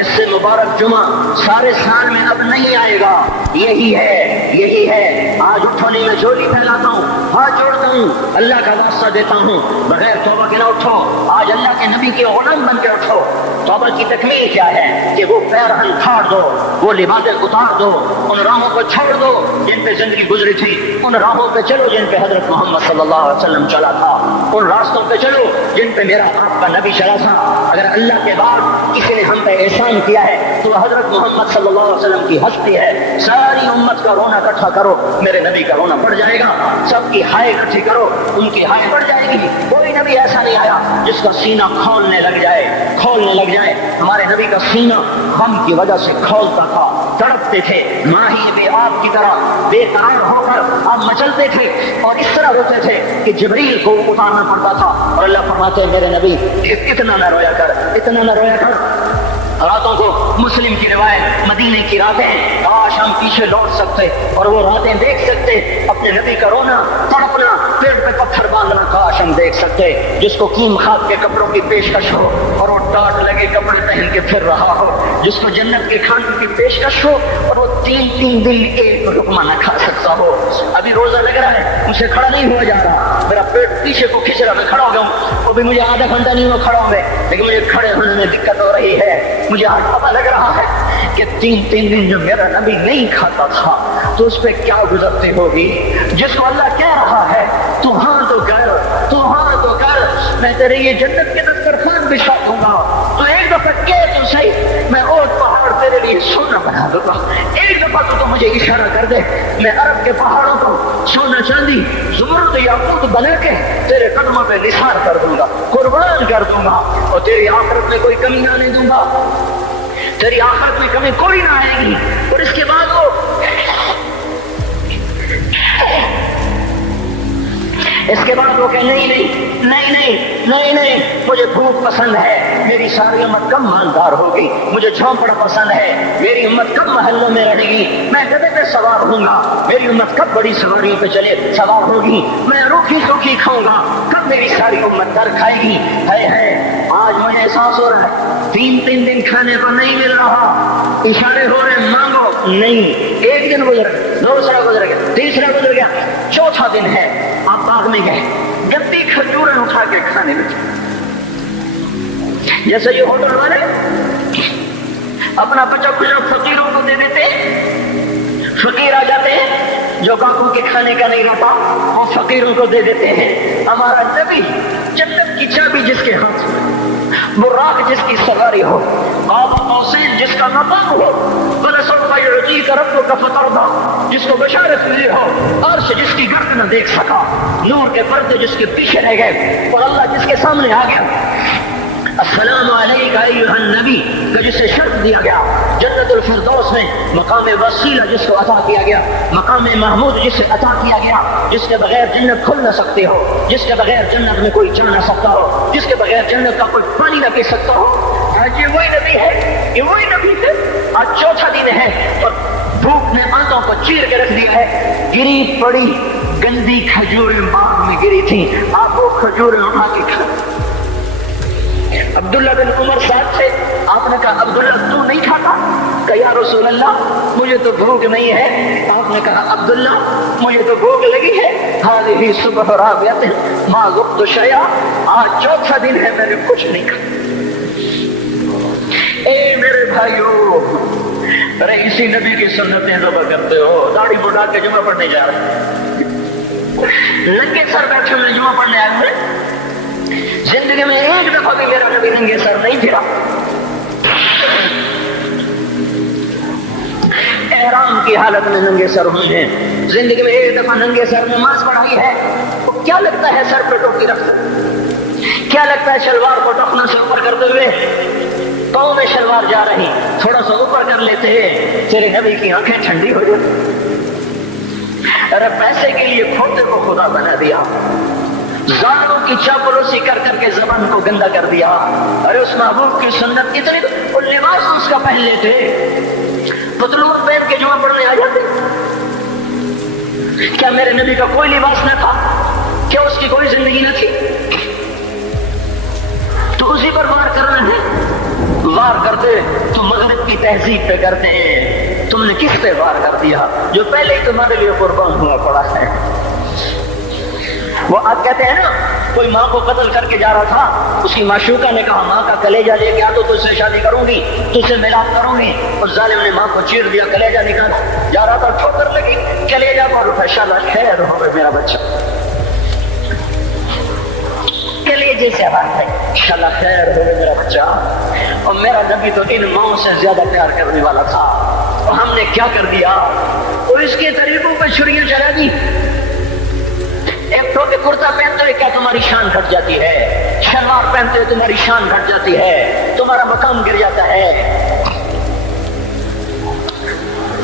اس سے مبارک جمعہ سارے سال میں اب نہیں آئے گا، یہی ہے آج اٹھونے میں جھولی پھیلاتا ہوں، ہاتھ جوڑتا ہوں، اللہ کا واسطہ دیتا ہوں، بغیر توبہ کے نہ اٹھو، آج اللہ کے نبی کے غلام بن کے اٹھو۔ توبہ کی تکمیل کیا ہے کہ وہ پیرہن پھاڑ دو، وہ لباسیں اتار دو، ان راہوں کو چھوڑ دو جن پہ زندگی گزری تھی، ان راہوں پہ چلو جن پہ حضرت محمد صلی اللہ علیہ وسلم چلا تھا، ان راستوں پہ چلو جن پہ میرا آپ کا نبی چلا تھا۔ اگر اللہ کے بعد کسی نے ہم پہ احسان کیا ہے تو حضرت محمد صلی اللہ علیہ وسلم کی ہستی ہے، ساری امت کا رونا اکٹھا کرو، میرے نبی کا رونا بڑھ جائے گا، سب کی ہائے اکٹھی کرو، ان کی ہائے بڑھ جائے گی۔ کوئی نبی ایسا نہیں آیا جس کا سینہ کھولنے لگ جائے۔ ہمارے نبی کا سینہ غم کی وجہ سے کھولتا تھا، تڑپتے تھے، ماہی بے آب کی طرح بے قرار ہو کر آپ مچلتے تھے اور اس طرح ہوتے تھے کہ جبریل کو اتارنا پڑتا تھا، اور اللہ فرماتے ہیں میرے نبی اتنا نہ رویا کر، اتنا نہ رویا کر۔ راتوں کو مسلم کی روایت، مدینے کی راتیں، کاش ہم پیچھے لوٹ سکتے اور وہ راتیں دیکھ سکتے، اپنے نبی کا رونا، تڑپنا، پیڑ پہ پتھر باندھنا کاش ہم دیکھ سکتے، جس کو کیم خواب کے کپڑوں کی پیشکش ہو اور وہ ٹاٹ لگے کپڑے پہن کے پھر رہا ہو، جس کو جنت کے کھانے کی پیشکش ہو اور وہ تین دن ایک لقمہ نہ کھا سکتا ہو۔ ابھی روزہ لگ رہا ہے، مجھے کھڑا نہیں ہوا جا رہا، میرا پیٹ پیچھے کو کھینچ رہا، میں کھڑا ہو گیا ہوں، وہ بھی مجھے آدھا گھنٹہ نہیں ہوا کھڑا ہوں میں، لیکن مجھے کھڑے ہونے میں دقت ہو رہی ہے۔ مجھے آج پتہ لگ رہا ہے کہ تین دن جو میرا نبی نہیں کھاتا تھا تو اس پہ کیا گزرتی ہوگی، جس کو اللہ کہہ رہا ہے تو ہاں تو کر، تو ہاں تو کر، میں تیرے یہ جنت کے دسترخوان بچھا دوں گا، تو ایک دفعہ کہہ تو صحیح، میں اونٹ پہاڑ تیرے لیے سونا بنا دوں گا، ایک دفعہ تو مجھے اشارہ کر دے، میں عرب کے پہاڑوں کو سونا چاندی زمرد یاقوت بنا کے تیرے قدموں پہ نثار کر دوں گا، قربان کر دوں گا، اور تیری آخرت میں کوئی کمی نہ آنے دوں گا، تیری آخرت میں کمی کوئی نہ آئے گی۔ اور اس کے بعد وہ کہ نہیں، مجھے بھوک پسند ہے، میری ساری امت کم مالدار ہوگی، مجھے جھونپڑا پسند ہے، میری امت کم محلوں میں رہے گی، میں گدھے پہ سوار ہوں گا، میری امت کب بڑی سواریوں پہ چلے سوار ہوگی، میں روکھی سوکھی کھاؤں گا، کب میری ساری امت در کھائے گی۔ ہے آج مجھے احساس ہو رہا ہے تین دن کھانے کو نہیں مل رہا، اشارے ہو رہے مانگو نہیں، ایک دن گزر گیا، دوسرا گزر گیا، تیسرا گزر گیا، چوتھا دن ہے، آپ باغ میں گئے، گندی کھجوریں اٹھا کے کھانے لگے، جیسے یہ ہوٹل والے اپنا بچا کچا فقیروں کو دے دیتے، فقیر آ جاتے ہیں جو باقوں کے کھانے کا نہیں رہتا وہ فقیروں کو دے دیتے ہیں۔ ہمارا نبی جنت کی چابی جس کے ہاتھ میں، براق جس کی سواری ہو، قاب قوسین جس کا مقام ہو، وَلَسَوْفَ يُعْطِيكَ رَبُّكَ فَتَرْضَىٰ جس کو بشارت ملی ہو، عرش جس کی گرد نہ دیکھ سکا، نور کے پردے جس کے پیچھے رہ گئے اور اللہ جس کے سامنے آ گیا، السلام علیک ایھا النبی کہ جسے شرف دیا گیا، جنت الفردوس میں مقام وسیلہ جس کو عطا کیا گیا، مقام محمود جسے عطا کیا گیا، جس کے بغیر جنت کھل نہ سکتے ہو، جس کے بغیر جنت میں کوئی جا نہ سکتا ہو، جس کے بغیر جنت کا کوئی پانی نہ پی سکتا ہو۔ آج یہ وہی نبی ہے، یہ وہی نبی ہے۔ آج چوتھا دن ہے اور بھوک نے آنتوں کو چیر کے رکھ دیا ہے، گری پڑی گندی کھجوریں باغ میں گری تھی، آپ وہ کھجوریں اٹھا کے کھا۔ عبداللہ بن عمر صاحب سے آپ نے کہا عبداللہ تو نہیں کھاتا؟ کہ یا رسول اللہ مجھے تو بھوک نہیں ہے۔ آپ نے کہا عبداللہ مجھے تو بھوک لگی ہے، هذه صبح رابعہ ما ذقت شیئا، آج چوتھا دن ہے میں نے کچھ نہیں کھایا۔ اے میرے بھائیو، ارے اسی نبی کی سنتیں ذبح کرتے ہو، داڑھی بڑھا کے جمعہ پڑھنے جا رہے، ننگے سر بیٹھے ہوئے جمعہ پڑھنے آئے ہوئے، زندگی میں ایک دفعہ بھی میرا نبی ننگے سر نہیں پھرا، احرام کی حالت میں ننگے سر ہوئے ہیں، زندگی میں ایک دفعہ ننگے سر نماز پڑھائی ہے، تو کیا لگتا ہے سر پہ ٹوپی رکھتا، کیا لگتا ہے شلوار کو ٹخنوں سے اوپر کرتے ہوئے، پاؤں میں شلوار بار جا رہی، تھوڑا سا اوپر کر لیتے تیرے نبی کی آنکھیں ٹھنڈی ہو جاتی۔ ارے پیسے کے لیے کھوتے کو خدا بنا دیا، ظالموں کی چاپلوسی کر کر کے زبان کو گندا کر دیا۔ ارے اس محبوب کی سنت اتنی، وہ لباس اس کا پہن لیتے، پتلون پہن کے جمعہ پڑھنے آ جاتے۔ کیا میرے نبی کا کوئی لباس نہ تھا؟ کیا اس کی کوئی زندگی نہ تھی؟ تو اسی پر وار کرنا ہے۔ وار کرتے تو مغرب کی تہذیب پہ کرتے ہیں، تم نے کس پہ وار کر دیا جو پہلے ہی تمہارے لیے قربان ہوا پڑا ہے؟ وہ آپ کہتے ہیں نا، کوئی ماں کو قتل کر کے جا رہا تھا، اس کی معشوقہ نے کہا ماں کا کلیجہ لے کے آ تو تجھ سے شادی کروں گی، تجھ سے ملاپ کروں گی۔ اس ظالم نے ماں کو چیر دیا، کلیجہ نکالا، جا رہا تھا ٹھوکر لگی، کلیجہ پر اٹھا، انشاءاللہ خیر ہو میرا بچہ، کلیجے سے بات ہے، انشاءاللہ خیر ہو میرا بچہ۔ اور میرا نبی تو ان ماؤں سے زیادہ پیار کرنے والا تھا، اور ہم نے کیا کر دیا؟ اور اس کے طریقوں پہ چھریاں چلا دی۔ ایک ٹوپی کرتا پہنتے ہوئے کیا تمہاری شان گھٹ جاتی ہے؟ شلوار پہنتے ہوئے تمہاری شان گھٹ جاتی ہے، تمہارا مقام گر جاتا ہے۔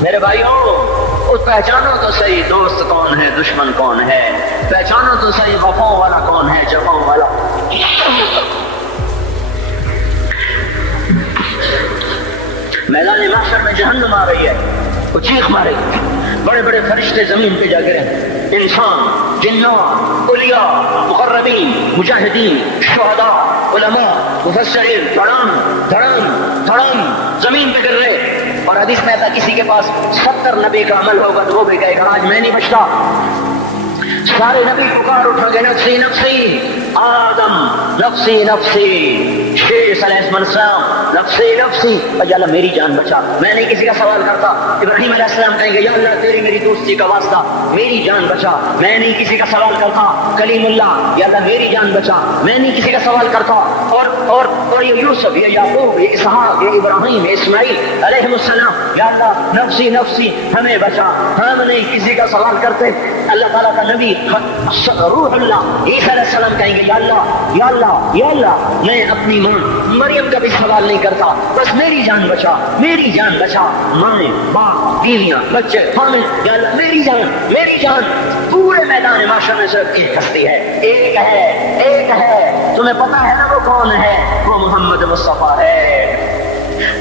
میرے بھائیوں، پہچانو تو صحیح دوست کون ہے، دشمن کون ہے، پہچانو تو صحیح وفاؤں والا کون ہے، جفاؤں والا۔ میدان محشر میں جہنم آ رہی ہے، وہ چیخ مارے، بڑے بڑے فرشتے زمین پہ جا گرے، انسان، جنات، اولیاء، مقربین، مجاہدین، شہداء، علماء، مفسرین، دھڑام دھڑام دھڑام زمین پہ گر رہے۔ اور حدیث میں آتا کسی کے پاس 70 نبی کا عمل ہوگا تو وہ بھی کہے گا آج میں نہیں بچتا۔ سارے نبی پکار اٹھو گے، نفسی نفسی، آدم نفسی نفسی، شیش علیہ السلام نفسی نفسی، یا اللہ میری جان بچا، میں نہیں کسی کا سوال کرتا۔ ابراہیم علیہ السلام کہیں گے یا اللہ تیری میری دوستی کا واسطہ میری جان بچا، میں نہیں کسی کا سوال کرتا۔ کلیم اللہ، یا اللہ میری جان بچا، میں نہیں کسی کا سوال کرتا۔ اور یہ یوسف، یہ یعقوب، یہ اسحاق، یہ ابراہیم، یہ اسماعیل علیہ السلام، یا اللہ نفسی نفسی ہمیں بچا، ہم نہیں کسی کا سوال کرتے۔ اللہ تعالیٰ کا نبی روح اللہ عیسیٰ علیہ السلام کہیں گے یا اللہ یا اللہ یا اللہ میں اپنی ماں مریم کا بھی سوال نہیں کرتا، بس میری جان بچا، میری جان بچا۔ ماں، باپ، بیویاں، بچے، خامد، یا اللہ میری جان۔ پورے میدان محشر میں صرف ایک ہستی ہے، ایک ہے، تمہیں پتا ہے نا وہ کون ہے؟ وہ محمد مصطفیٰ ہے،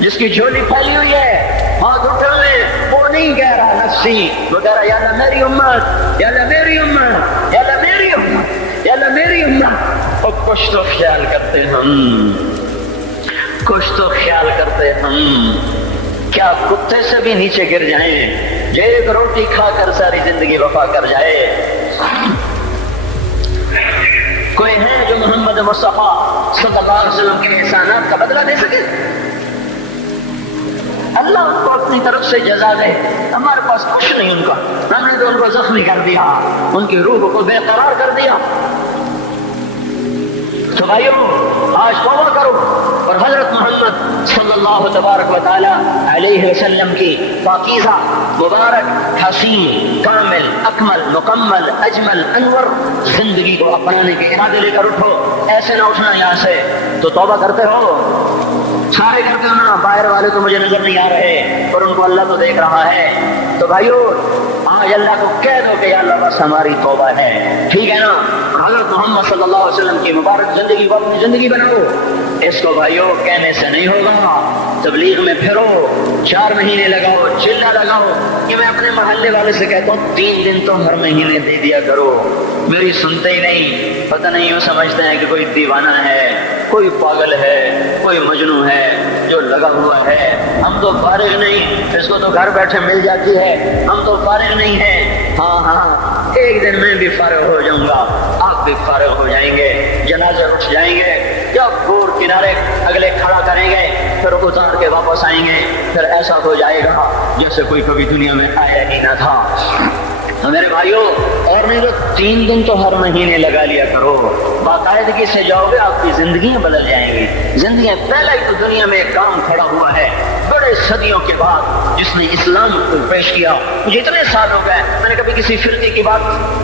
جس کی جھولی پھیلی ہوئی ہے، ہاتھ اٹھے ہوئے، وہ نہیں کہہ رہا نفسی، وہ کہہ رہا یا اللہ میری امت، یا اللہ میری امت، یا اللہ میری امت، یا اللہ میری امت۔ اور کچھ تو خیال کرتے ہم، کیا کتے سے بھی نیچے گر جائیں، جو ایک روٹی کھا کر ساری زندگی وفا کر جائے؟ کوئی ہے جو محمد مصطفیٰ صلی اللہ علیہ وسلم کے احسانات کا بدلہ دے سکے؟ اللہ ان کو اپنی طرف سے جزا دے، ہمارے پاس کچھ نہیں ان کا، ہم نے تو ان کو زخمی کر دیا، ان کی روح کو بے قرار کر دیا۔ تو بھائیو آج توبہ کرو اور حضرت محمد صلی اللہ تبارک و تعالی علیہ وسلم کی پاکیزہ، مبارک، حسین، کامل، اکمل، مکمل، اجمل، انور زندگی کو اپنانے کے ارادے لے کر اٹھو۔ ایسے نہ اٹھنا یہاں سے، تو توبہ کرتے ہو، سارے کرتے ہو نا، باہر والے تو مجھے نظر نہیں آ رہے اور ان کو اللہ تو دیکھ رہا ہے۔ تو بھائیو آج اللہ کو کہہ دو کہ یا اللہ بس ہماری توبہ ہے، ٹھیک ہے نا؟ حضرت محمد صلی اللہ علیہ وسلم کی مبارک زندگی کو اپنی زندگی بناؤ۔ اس کو بھائیو کہنے سے نہیں ہوگا، تبلیغ میں پھرو، 4 مہینے لگاؤ، چلہ لگاؤ کہ میں اپنے محلے والے سے کہتا ہوں 3 دن تو ہر مہینے دے دیا کرو، میری سنتے ہی نہیں، پتہ نہیں وہ سمجھتے ہیں کہ کوئی دیوانہ ہے، کوئی پاگل ہے، کوئی مجنون ہے جو لگا ہوا ہے۔ ہم تو فارغ نہیں، اس کو تو گھر بیٹھے مل جاتی ہے، ہم تو فارغ نہیں ہیں۔ ہاں ایک دن میں بھی فارغ ہو جاؤں گا، آپ بھی فارغ ہو جائیں گے، جنازے اٹھ جائیں گے، جب گور کنارے اگلے کھڑا کریں گے پھر اتار کے واپس آئیں گے، پھر ایسا ہو جائے گا جیسے کوئی کبھی دنیا میں آیا ہی نہ تھا۔ میرے بھائیوں، اور نہیں تو 3 دن تو ہر مہینے لگا لیا کرو، باقاعدگی سے جاؤ گے، آپ کی زندگیاں بدل جائیں گی، زندگیاں۔ پہلا ہی تو دنیا میں ایک کام کھڑا ہوا ہے بڑے صدیوں کے بعد جس نے اسلام کو پیش کیا۔ مجھے اتنے سال ہو گئے، میں نے کبھی کسی فرقے کی بات،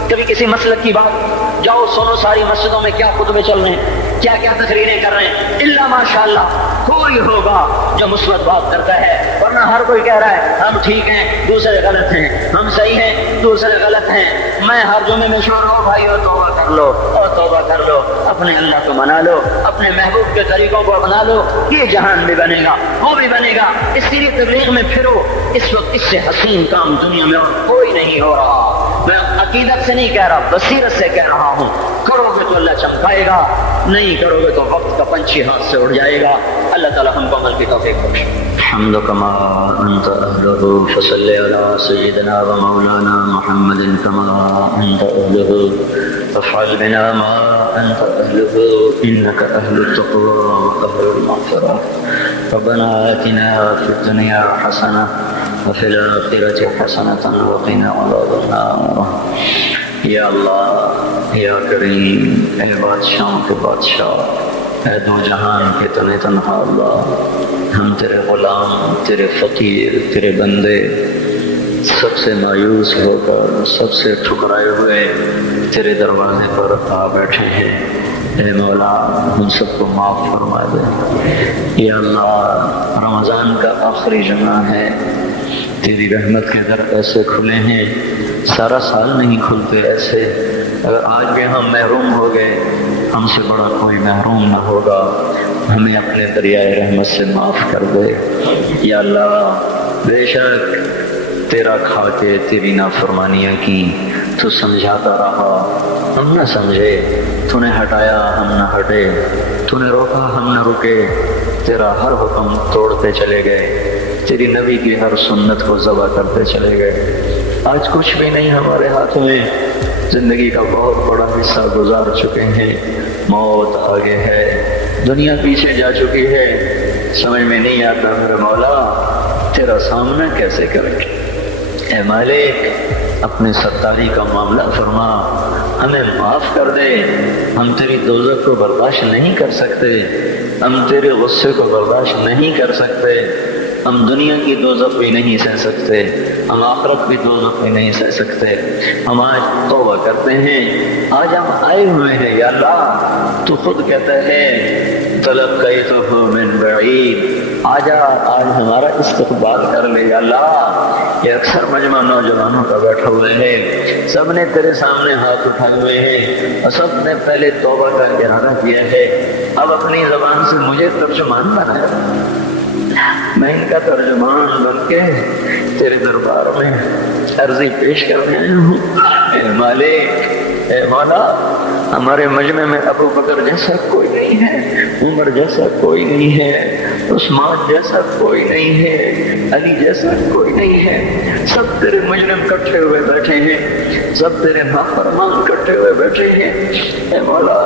کبھی کسی مسلک کی بات، جاؤ سنو ساری مسجدوں میں کیا خطبے چل رہے ہیں، کیا کیا تقریریں کر رہے ہیں، الا ماشاء اللہ کوئی ہوگا جو مثبت بات کرتا ہے، ورنہ ہر کوئی کہہ رہا ہے ہم ٹھیک ہیں دوسرے غلط ہیں، ہم صحیح ہیں دوسرے غلط ہیں۔ میں ہر جمعے میں شور ہو بھائی ہو توبہ کر لو اور توبہ کر لو، اپنے اللہ کو منا لو، اپنے محبوب کے طریقوں کو اپنا لو، یہ جہان بھی بنے گا وہ بھی بنے گا۔ اس لیے تبلیغ میں پھرو، اس وقت اس سے حسین کام دنیا میں اور کوئی نہیں ہو رہا۔ میں عقیدت سے نہیں کہہ رہا، بصیرت سے کہہ رہا ہوں، کرو گے تو اللہ چمکائے گا، نہیں کرو گے تو وقت کا پنچھی ہاتھ سے اڑ جائے گا۔ اللہ تعالیٰ ہم کو عمل کی توفیق بخشے۔ الحمد كما أنت أهله فصل على سيدنا ومولانا محمد كما أنت أهله فافعل بنا ما أنت أهله إنك أهل التقوى وأهل المغفرة ربنا آتنا في الدنيا حسنة وفي الآخرة حسنة وقنا عذاب النار۔ یا اللہ یا کریم، اے بادشاہوں کے بادشاہ، اے دو جہان کے تنے تنہا اللہ، ہم تیرے غلام، تیرے فقیر، تیرے بندے سب سے مایوس ہو کر، سب سے ٹھکرائے ہوئے تیرے دروازے پر آ بیٹھے ہیں۔ اے مولا ہم سب کو معاف فرما دے۔ یا اللہ رمضان کا آخری جمعہ ہے، تیری رحمت کے در ایسے کھلے ہیں، سارا سال نہیں کھلتے ایسے۔ اگر آج بھی ہم محروم ہو گئے، ہم سے بڑا کوئی محروم نہ ہوگا، ہمیں اپنے دریائے رحمت سے معاف کر دے۔ یا اللہ بے شک تیرا کھا کے تیری نافرمانیاں کی، تو سمجھاتا رہا ہم نہ سمجھے، تو نے ہٹایا ہم نہ ہٹے، تو نے روکا ہم نہ رکے، تیرا ہر حکم توڑتے چلے گئے، تیری نبی کی ہر سنت کو ذبح کرتے چلے گئے۔ آج کچھ بھی نہیں ہمارے ہاتھ میں، زندگی کا بہت بڑا حصہ گزار چکے ہیں، موت آگے ہے، دنیا پیچھے جا چکی ہے، سمجھ میں نہیں آتا میرے مولا تیرا سامنا کیسے کریں۔ اے مالک اپنے ستاری کا معاملہ فرما، ہمیں معاف کر دے، ہم تیری دوزخ کو برداشت نہیں کر سکتے، ہم تیرے غصے کو برداشت نہیں کر سکتے، ہم دنیا کی دوزخ بھی نہیں سہ سکتے، ہم آخرت کی دوزخ بھی نہیں سہ سکتے۔ ہم آج توبہ کرتے ہیں، آج ہم آئے ہوئے ہیں یا اللہ، تو خود کہتا ہے تلقیتہ من بعید، آجا آج ہمارا استقبال کر لے یا اللہ۔ یہ اکثر مجمع نوجوانوں کا بیٹھا ہوئے ہیں، سب نے تیرے سامنے ہاتھ اٹھائے ہوئے ہیں اور سب نے پہلے توبہ کا ارادہ کیا ہے، اب اپنی زبان سے مجھے ترجمان بنایا، میں ان کا ترجمان بن کے تیرے دربار میں عرضی پیش کرنے آیا ہوں۔ اے مالک اے مولا ہمارے مجمع میں ابو بکر جیسا کوئی نہیں ہے، عمر جیسا کوئی نہیں ہے، عثمان جیسا کوئی نہیں ہے، علی جیسا کوئی نہیں ہے، سب تیرے مجرم کٹھے ہوئے بیٹھے ہیں، سب تیرے نافرمان کٹھے ہوئے بیٹھے ہیں۔ اے مولا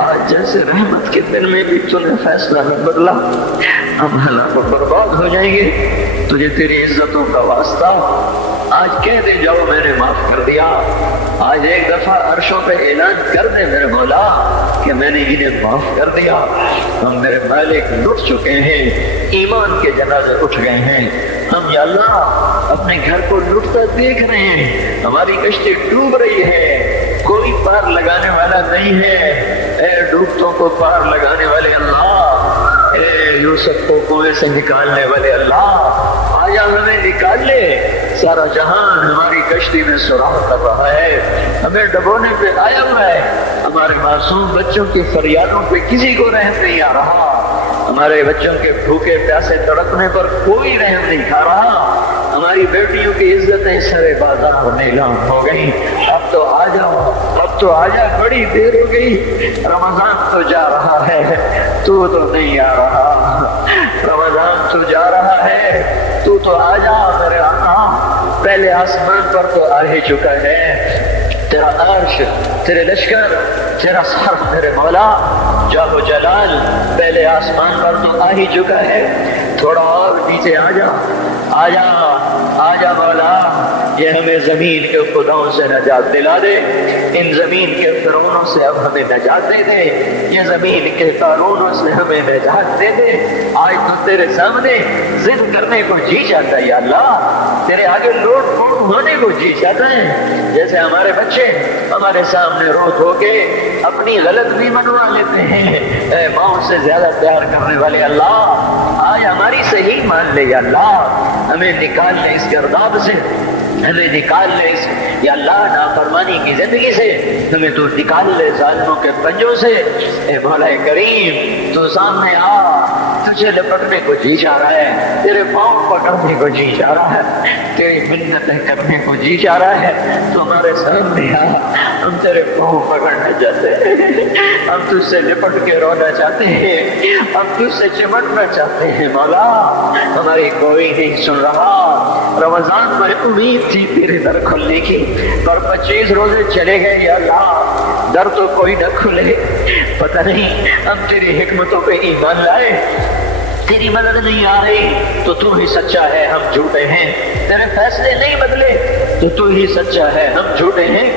آج جیسے رحمت کے دن میں بھی تو نے فیصلہ نہ بدلا، ہم ہلاک برباد ہو جائیں گے، تجھے تیری عزتوں کا واسطہ آج کہہ دے جاؤ میں نے معاف کر دیا، آج ایک دفعہ عرشوں پہ اعلان کر دے میرے مولا کہ میں نے انہیں معاف کر دیا۔ ہم میرے مالک لٹ چکے ہیں، ایمان کے جنازے اٹھ گئے ہیں، ہم یا اللہ اپنے گھر کو لٹتا دیکھ رہے ہیں، ہماری کشتی ڈوب رہی ہے، کوئی پار لگانے والا نہیں ہے۔ اے ڈوبتوں کو پار لگانے والے اللہ، اے یوسف کو کنویں سے نکالنے والے اللہ، آیا ہمیں نکال لے، سارا جہان ہماری کشتی میں سراغ کر رہا ہے، ہمیں ڈبونے پہ آیا ہوا ہے، ہمارے معصوم بچوں کی فریادوں پہ کسی کو رحم نہیں آ رہا، ہمارے بچوں کے بھوکے پیاسے تڑپنے پر کوئی رحم نہیں کھا رہا، ہماری بیٹیوں کی عزتیں سرے بازار نیلام ہو گئی۔ اب تو آ جاؤ، اب تو آ جا، بڑی دیر ہو گئی، رمضان تو جا رہا ہے، تو نہیں آ رہا، رمضان تو جا رہا ہے، تو آ جا میرے آقا، پہلے آسمان پر تو آ ہی چکا ہے، تیرا عرش، تیرے لشکر، تیرا سر میرے مولا جاہ و جلال پہلے آسمان پر تو آ ہی چکا ہے، تھوڑا اور نیچے آ جا، آ جا، آ جا مولا، یہ ہمیں زمین کے خداؤں سے نجات دلا دے، ان زمین کے فرعونوں سے اب ہمیں نجات دے دے، یہ زمین کے قارونوں سے ہمیں نجات دے دے۔ آج تو تیرے سامنے ضد کرنے کو جی چاہتا ہے یا اللہ، تیرے آگے لوٹ پوٹ ہونے کو جی چاہتا ہے، جیسے ہمارے بچے ہمارے سامنے رو دھو کے اپنی غلط بھی منوا لیتے ہیں۔ اے ماں سے زیادہ پیار کرنے والے اللہ، آج ہماری صحیح مان لے یا اللہ، ہمیں نکال لے اس گرداب سے، ہمیں نکال لے اس یا اللہ نافرمانی کی زندگی سے، ہمیں تو نکال لے ظالموں کے پنجوں سے۔ اے مولا کریم تو سامنے آ، تجھے لپٹنے کو جی چاہ رہا ہے، تیرے پاؤں پکڑنے کو جی چاہ رہا ہے، تیری منتیں کرنے کو جی چاہ رہا ہے، تو ہمارے سامنے آ، ہم تیرے پاؤں پکڑنا چاہتے ہیں، ہم تجھ سے لپٹ کے رونا چاہتے ہیں، ہم تجھ سے چمٹنا چاہتے ہیں۔ مولا ہماری کوئی نہیں سن رہا، رمضان میں امید تھی تیرے در کھلنے کی، پر 25 روزے چلے گئے یا اللہ، در تو کوئی نہ کھلے۔ پتہ نہیں ہم تیری حکمتوں پہ ایمان لائے، تیری مدد نہیں آ رہی تو تو ہی سچا ہے، ہم جھوٹے ہیں، تیرے فیصلے نہیں بدلے تو تو ہی سچا ہے، ہم جھوٹے ہیں،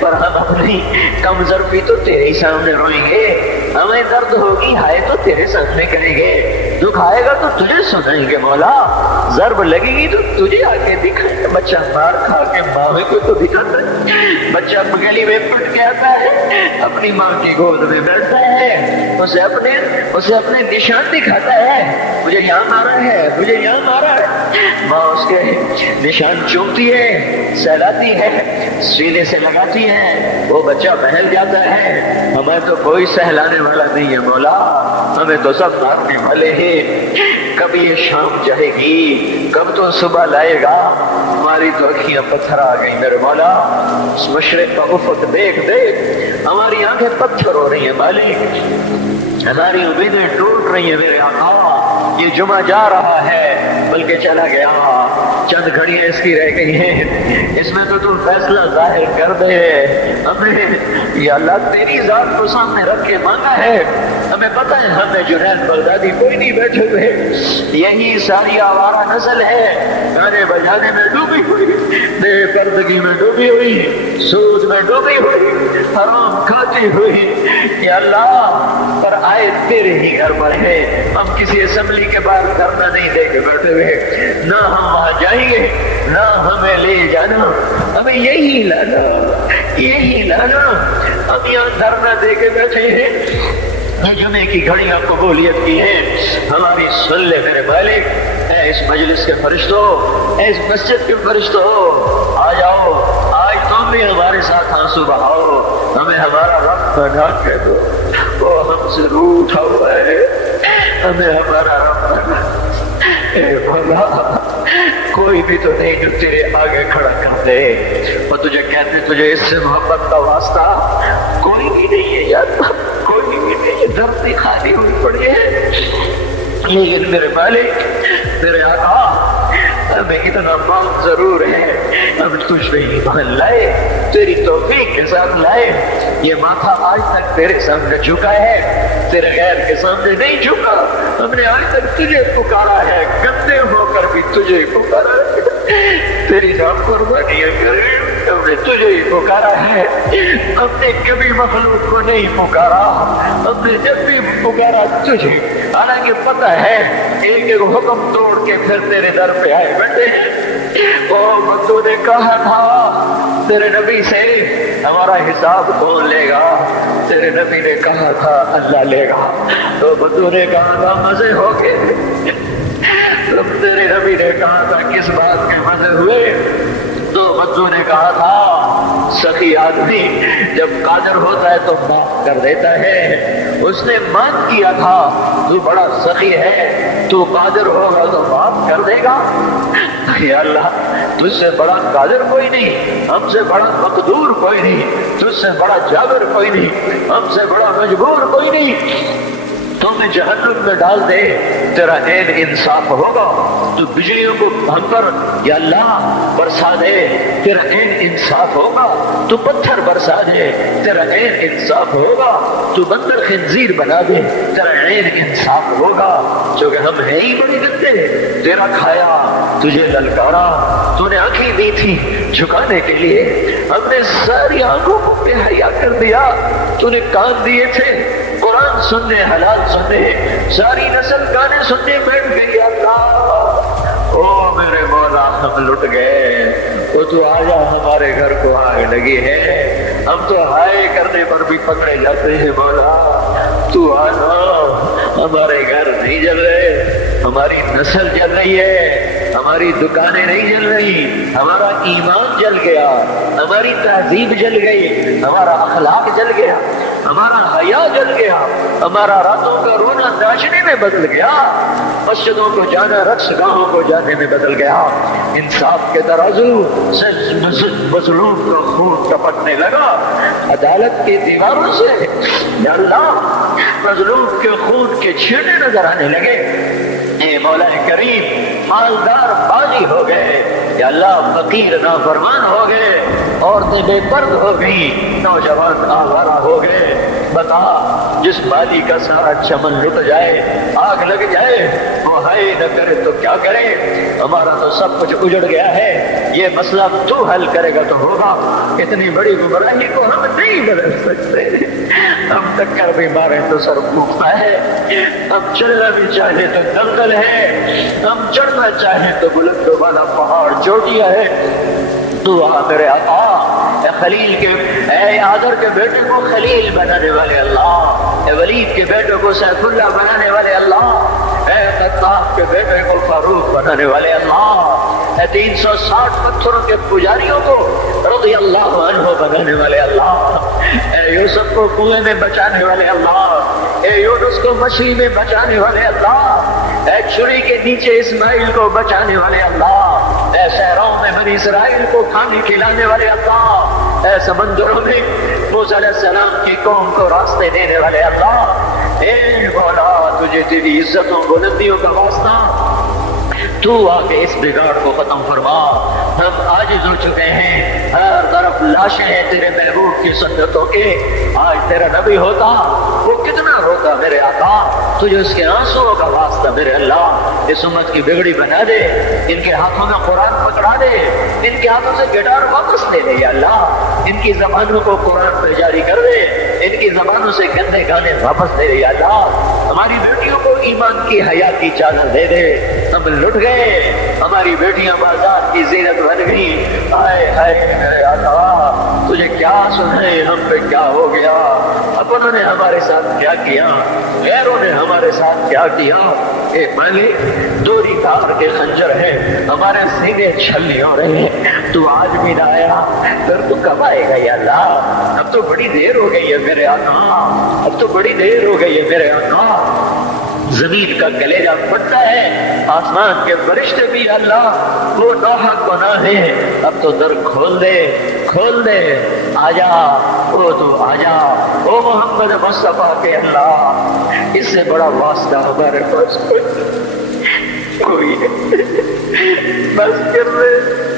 پر ہم اپنی کم ظرفی تو تیرے ہی سامنے روئیں گے، ہمیں درد ہوگی ہائے تو تیرے سامنے کریں گے، دکھ آئے گا تو تجھے سنائیں گے مولا، ضرب لگے گی تو تجھے آ کے دکھائیں گے۔ بچہ مار کھا کے ماں کو تو دکھاتا ہے، بچہ گلی میں پٹ کے آتا ہے، اپنی ماں کی گود میں بیٹھتا ہے، اسے اپنے نشان دکھاتا ہے، مجھے یہاں مارا ہے، مجھے یہاں مارا ہے، ماں اس کے نشان چومتی ہے، سہلاتی ہے، سینے سے لگاتی ہے، وہ بچہ بہل جاتا ہے۔ ہمیں تو کوئی سہلانے والا نہیں ہے مولا، ہمیں تو سب مارنے والے ہیں۔ کبھی یہ شام جائے گی، کب تو صبح لائے گا، ہماری تو اکھیاں پتھر آ گئی میرے مولا، اس مشرق کا افق دیکھ دیکھ ہماری آنکھیں پتھر ہو رہی ہیں مالک، ہماری امیدیں ٹوٹ رہی ہیں میرے آقا، یہ جمعہ جا رہا ہے بلکہ چلا گیا، چند گھڑیاں اس کی رہ گئی ہیں، اس میں تو فیصلہ ظاہر کر دے۔ ہمیں یا اللہ تیری ذات کو سامنے رکھ کے مانگا ہے، ہمیں پتہ ہے ہمیں جنید بغدادی کوئی نہیں بیٹھے ہوئے، یہی ساری آوارہ نسل ہے، گانے بجانے میں ڈوبی ہوئی، بے پردگی میں ڈوبی ہوئی، سود میں ڈوبی ہوئی، حرام کھاتی ہوئی، یا اللہ پر آئے تیرے ہی گھر پر ہے، ہم کسی اسمبلی کے باہر دھرنا نہیں دے کے بیٹھے ہوئے، نہ ہم وہاں جائیں گے، نہ ہمیں لے جانا، ہمیں یہی لانا، یہی لانا، ہم یہاں دھرنا دے کے بیٹھے ہیں، جمعے کی گھڑیاں قبولیت کی ہیں، ہماری سن لے میرے مالک، اے اس مجلس کے فرشتوں، اے اس مسجد کے فرشتوں، آ جاؤ، آج تم بھی ہمارے ساتھ آنسو بہاؤ، ہمیں ہمارا رب بنا کے دو، وہ ہم سے روٹھا ہوا ہے، ہمیں ہمارا رب بنا، اے بھلا کوئی بھی تو نہیں جو تیرے آگے کھڑا کر دے، اور تجھے کہتے تجھے اس سے محبت کا واسطہ کوئی بھی نہیں ہے یار، کوئی بھی نہیں ہے، دھرتی خالی ہوئی پڑی ہے، لیکن میرے مالک میرے آقا ہمیں اتنا موت ضرور ہے، ہم تجھ پہ ایمان لائے، تیری توفیق کے ساتھ لائے، یہ ماتھا آج تک تیرے سامنے جھکا ہے، تیرے غیر کے سامنے نہیں جھکا، ہم نے آج تک تجھے پکارا ہے، گندے ہو کر بھی تجھے پکارا ہے، تیری نافرمانیاں کرے ہم نے تجھے ہی پکارا ہے، ہم نے کبھی مخلوق کو نہیں پکارا، ہم نے جب بھی پکارا تجھے، حالانکہ پتہ ہے ایک ایک حکم توڑ کے پھر تیرے در پہ آئے بیٹھے ہیں۔ وہ بندوں نے کہا تھا تیرے نبی سے ہمارا حساب کون لے گا، تیرے نبی نے کہا تھا اللہ لے گا، تو بندوں نے کہا تھا مزے ہو گئے، تب تیرے نبی نے کہا تھا کس بات کے مزے ہوئے، تو بندوں نے کہا تھا سخی آدمی جب قادر ہوتا ہے تو معاف کر دیتا ہے، اس نے مان کیا تھا تو بڑا سخی ہے، تو قادر ہوگا تو معاف کر دے گا، یا اللہ تجھ سے بڑا قادر کوئی نہیں، ہم سے بڑا مقدور کوئی نہیں، تجھ سے بڑا جابر کوئی نہیں، ہم سے بڑا مجبور کوئی نہیں، تو میں جہنم میں ڈال دے، تیرا عین انصاف ہوگا، تو بجلیوں کو ہم پر یا اللہ برسا دے، تیرا عین انصاف ہوگا، تو پتھر برسا دے، تیرا عین انصاف ہوگا، تو بندر خنزیر بنا دے، تیرا عین انصاف ہوگا، چونکہ ہم ہیں ہی بڑے گندے، تیرا کھایا، تجھے للکارا، تو نے آنکھیں دی تھی جھکانے کے لیے، ہم نے ساری آنکھوں کو بے حیا کر دیا، تو نے کان دیے تھے قرآن سننے، حلال سننے، ساری نسل گانے سننے بیٹھ گئی، اللہ او میرے مولا ہم لٹ گئے، وہ تو آجا ہمارے گھر کو آگ لگی ہے، ہم تو ہائے کرنے پر بھی پکڑے جاتے ہیں، مولا تو آنا، ہمارے گھر نہیں جل رہے، ہماری نسل جل رہی ہے، ہماری دکانیں نہیں جل رہی، ہمارا ایمان جل گیا، ہماری تہذیب جل گئی، ہمارا اخلاق جل گیا، ہمارا حیا جل گیا، ہمارا راتوں کا رونا ناچنے میں بدل گیا، مسجدوں کو جانا رقص گاہوں کو جانے میں بدل گیا، انصاف کے ترازو سے مظلوم کا خون ٹپکنے لگا، عدالت کی دیواروں سے یا اللہ مظلوم کے خون کے چھینٹے نظر آنے لگے، اے مولا کریم مالدار باغی ہو گئے، یا اللہ فقیر نافرمان ہو گئے، عورتیں بے پرد ہو گئی، نوجوان آوارہ ہو گئے، بتا جس بالی کا سارا چمن لٹ جائے، آگ لگ جائے، وہ ہائے نہ کرے تو کیا کرے، ہمارا تو سب کچھ اجڑ گیا ہے، یہ مسئلہ تو حل کرے گا تو ہوگا، اتنی بڑی گمراہی کو ہم نہیں بدل سکتے، ہم ٹکر بھی مارے تو سر پھوٹتا ہے، ہم چلنا بھی چاہے تو دلدل ہے، ہم چڑھنا چاہے تو بلند والا پہاڑ چوٹیاں ہے، تو آ میرے آقا، اے خلیل کے، اے آدر کے بیٹے کو خلیل بنانے والے اللہ، اے ولید کے بیٹے کو سیف اللہ بنانے والے اللہ، اے خطاب کے بیٹے کو فاروق بنانے والے اللہ، اے 360 پتھروں کے پجاریوں کو رضی اللہ عنہ بنانے والے اللہ، اے یوسف کو کنویں میں بچانے والے اللہ، اے یونس کو مچھلی میں بچانے والے اللہ، اے چھری کے نیچے اسماعیل کو بچانے والے اللہ، اے صحراؤں میں بنی اسرائیل کو کھانے کھلانے والے اللہ، اے سمندروں میں موسیٰ علیہ السلام کی قوم کو راستے دینے والے اللہ، اے مولا تجھے تیری عزتوں بلندیوں کا واسطہ، تو آ کے اس بگاڑ کو ختم فرما، ہم عاجز ہو چکے ہیں، ہر طرف لاشیں ہیں تیرے محبوب کی سنتوں کے، آج تیرا نبی ہوتا وہ کتنا روتا میرے آقا، تجھے اس کے آنسوؤں کا واسطہ میرے اللہ اس امت کی بگڑی بنا دے، ان کے ہاتھوں میں قرآن پکڑا دے، ان کے ہاتھوں سے گٹار واپس لے دے یا اللہ، ان کی زبانوں کو قرآن پہ جاری کر دے، ان کی زبانوں سے گندے گانے واپس دے دے یا اللہ، ہماری بیٹیوں کو ایمان کی حیا کی چادر دے دے، ہم لٹ گئے، ہماری بیٹیاں بازار کی زینت بن گئی، ہائے ہائے میرے آقا تجھے کیا سنائے، ہم پہ کیا ہو گیا، اپنوں نے ہمارے ساتھ کیا کیا، غیروں نے ہمارے ساتھ کیا کیا، اے مالک دوری تار کے خنجر ہے، ہمارے سینے چھلنی ہو رہے ہیں، تو آج بھی نہ آیا، پھر تو کب آئے گا یا اللہ، اب تو بڑی دیر ہو گئی ہے میرے آقا، اب تو بڑی دیر ہو گئی ہے میرے آقا، زمین کا کلیجہ پھٹتا ہے، آسمان کے فرشتے بھی اللہ وہ ناحق گناہ ہے، اب تو در کھول دے، کھول دے، آجا او تو آجا، او محمد مصطفیٰ کے اللہ، اس سے بڑا واسطہ ہمارے پاس کوئی ہے، بس کر دے،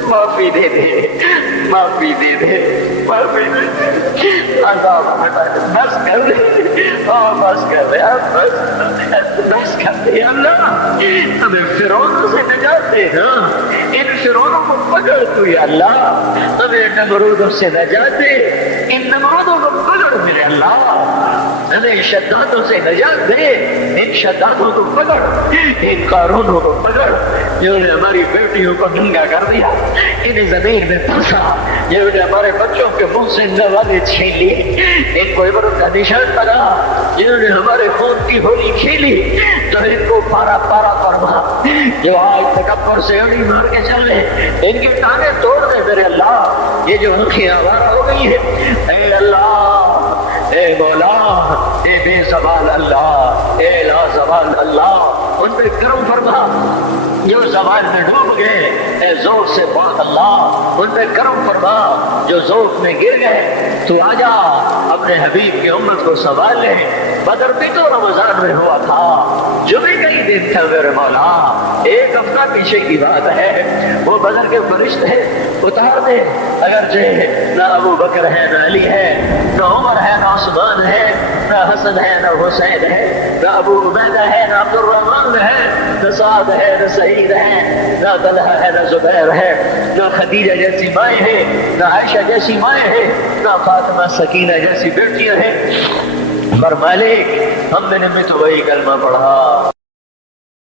معافی دے دے، معافی دے دے، معافی دے دے، عذاب بس کر دے، بس کر دے، بس کر دے اللہ، ہمیں فرعون سے نجات دے نا، ان فرعونوں کو پکڑ تو یا اللہ، ہمیں نمرودوں سے نجات دے، ان نمرودوں کو پکڑ میرے اللہ، ہمیں شدادوں سے نجات دے، ان شدادوں کو پکڑ، ان قارونوں کو پکڑ، جنہوں نے ہماری بیٹیوں کو ننگا کر دیا، انہیں زمین میں پھنسا، جنہوں نے ہمارے بچوں کے منہ سے نوالے چھین لیے، ان کو عبرت کا نشان بنا، جنہوں نے ہمارے خون کی ہولی کھیلی، تو ان کو پارا پارا فرما، جو آج تکبر سے اڑی مار کے چل رہے، ان کی ٹانگیں توڑ دے میرے اللہ، یہ جو آنکھیں آوارہ ہو گئی ہے، اے اللہ، اے مولا، اے بے زوال اللہ، اے لا زوال اللہ، ان پہ کرم فرما، جو زوال میں ڈوب گئے، اے ذوق سے پاک اللہ، ان پہ کرم فرما، جو ذوق میں گر گئے، تو آجا اپنے حبیب کی امت کو سنبھال لے، بدر بھی تو رمضان میں ہوا تھا، جو بھی کئی دن تھا میرے مولا، ایک ہفتہ پیچھے کی بات ہے، وہ بدر کے فرشتے اتار دے، اگرچہ نہ ابو بکر ہے، نہ علی ہے، نہ عمر ہے، نہ عثمان ہے، نہ حسن ہے، نہ حسین ہے، نہ ابو عبیدہ ہے، نہ عبد الرحمن ہے، نہ سعد ہے، نہ سعید ہے، نہ طلحہ ہے، نہ زبیر ہے، نہ خدیجہ جیسی مائیں ہیں، نہ عائشہ جیسی مائیں ہیں، نہ فاطمہ سکینہ جیسی بیٹیاں ہیں، پر مالک ہم نے بھی تو وہی کلمہ پڑھا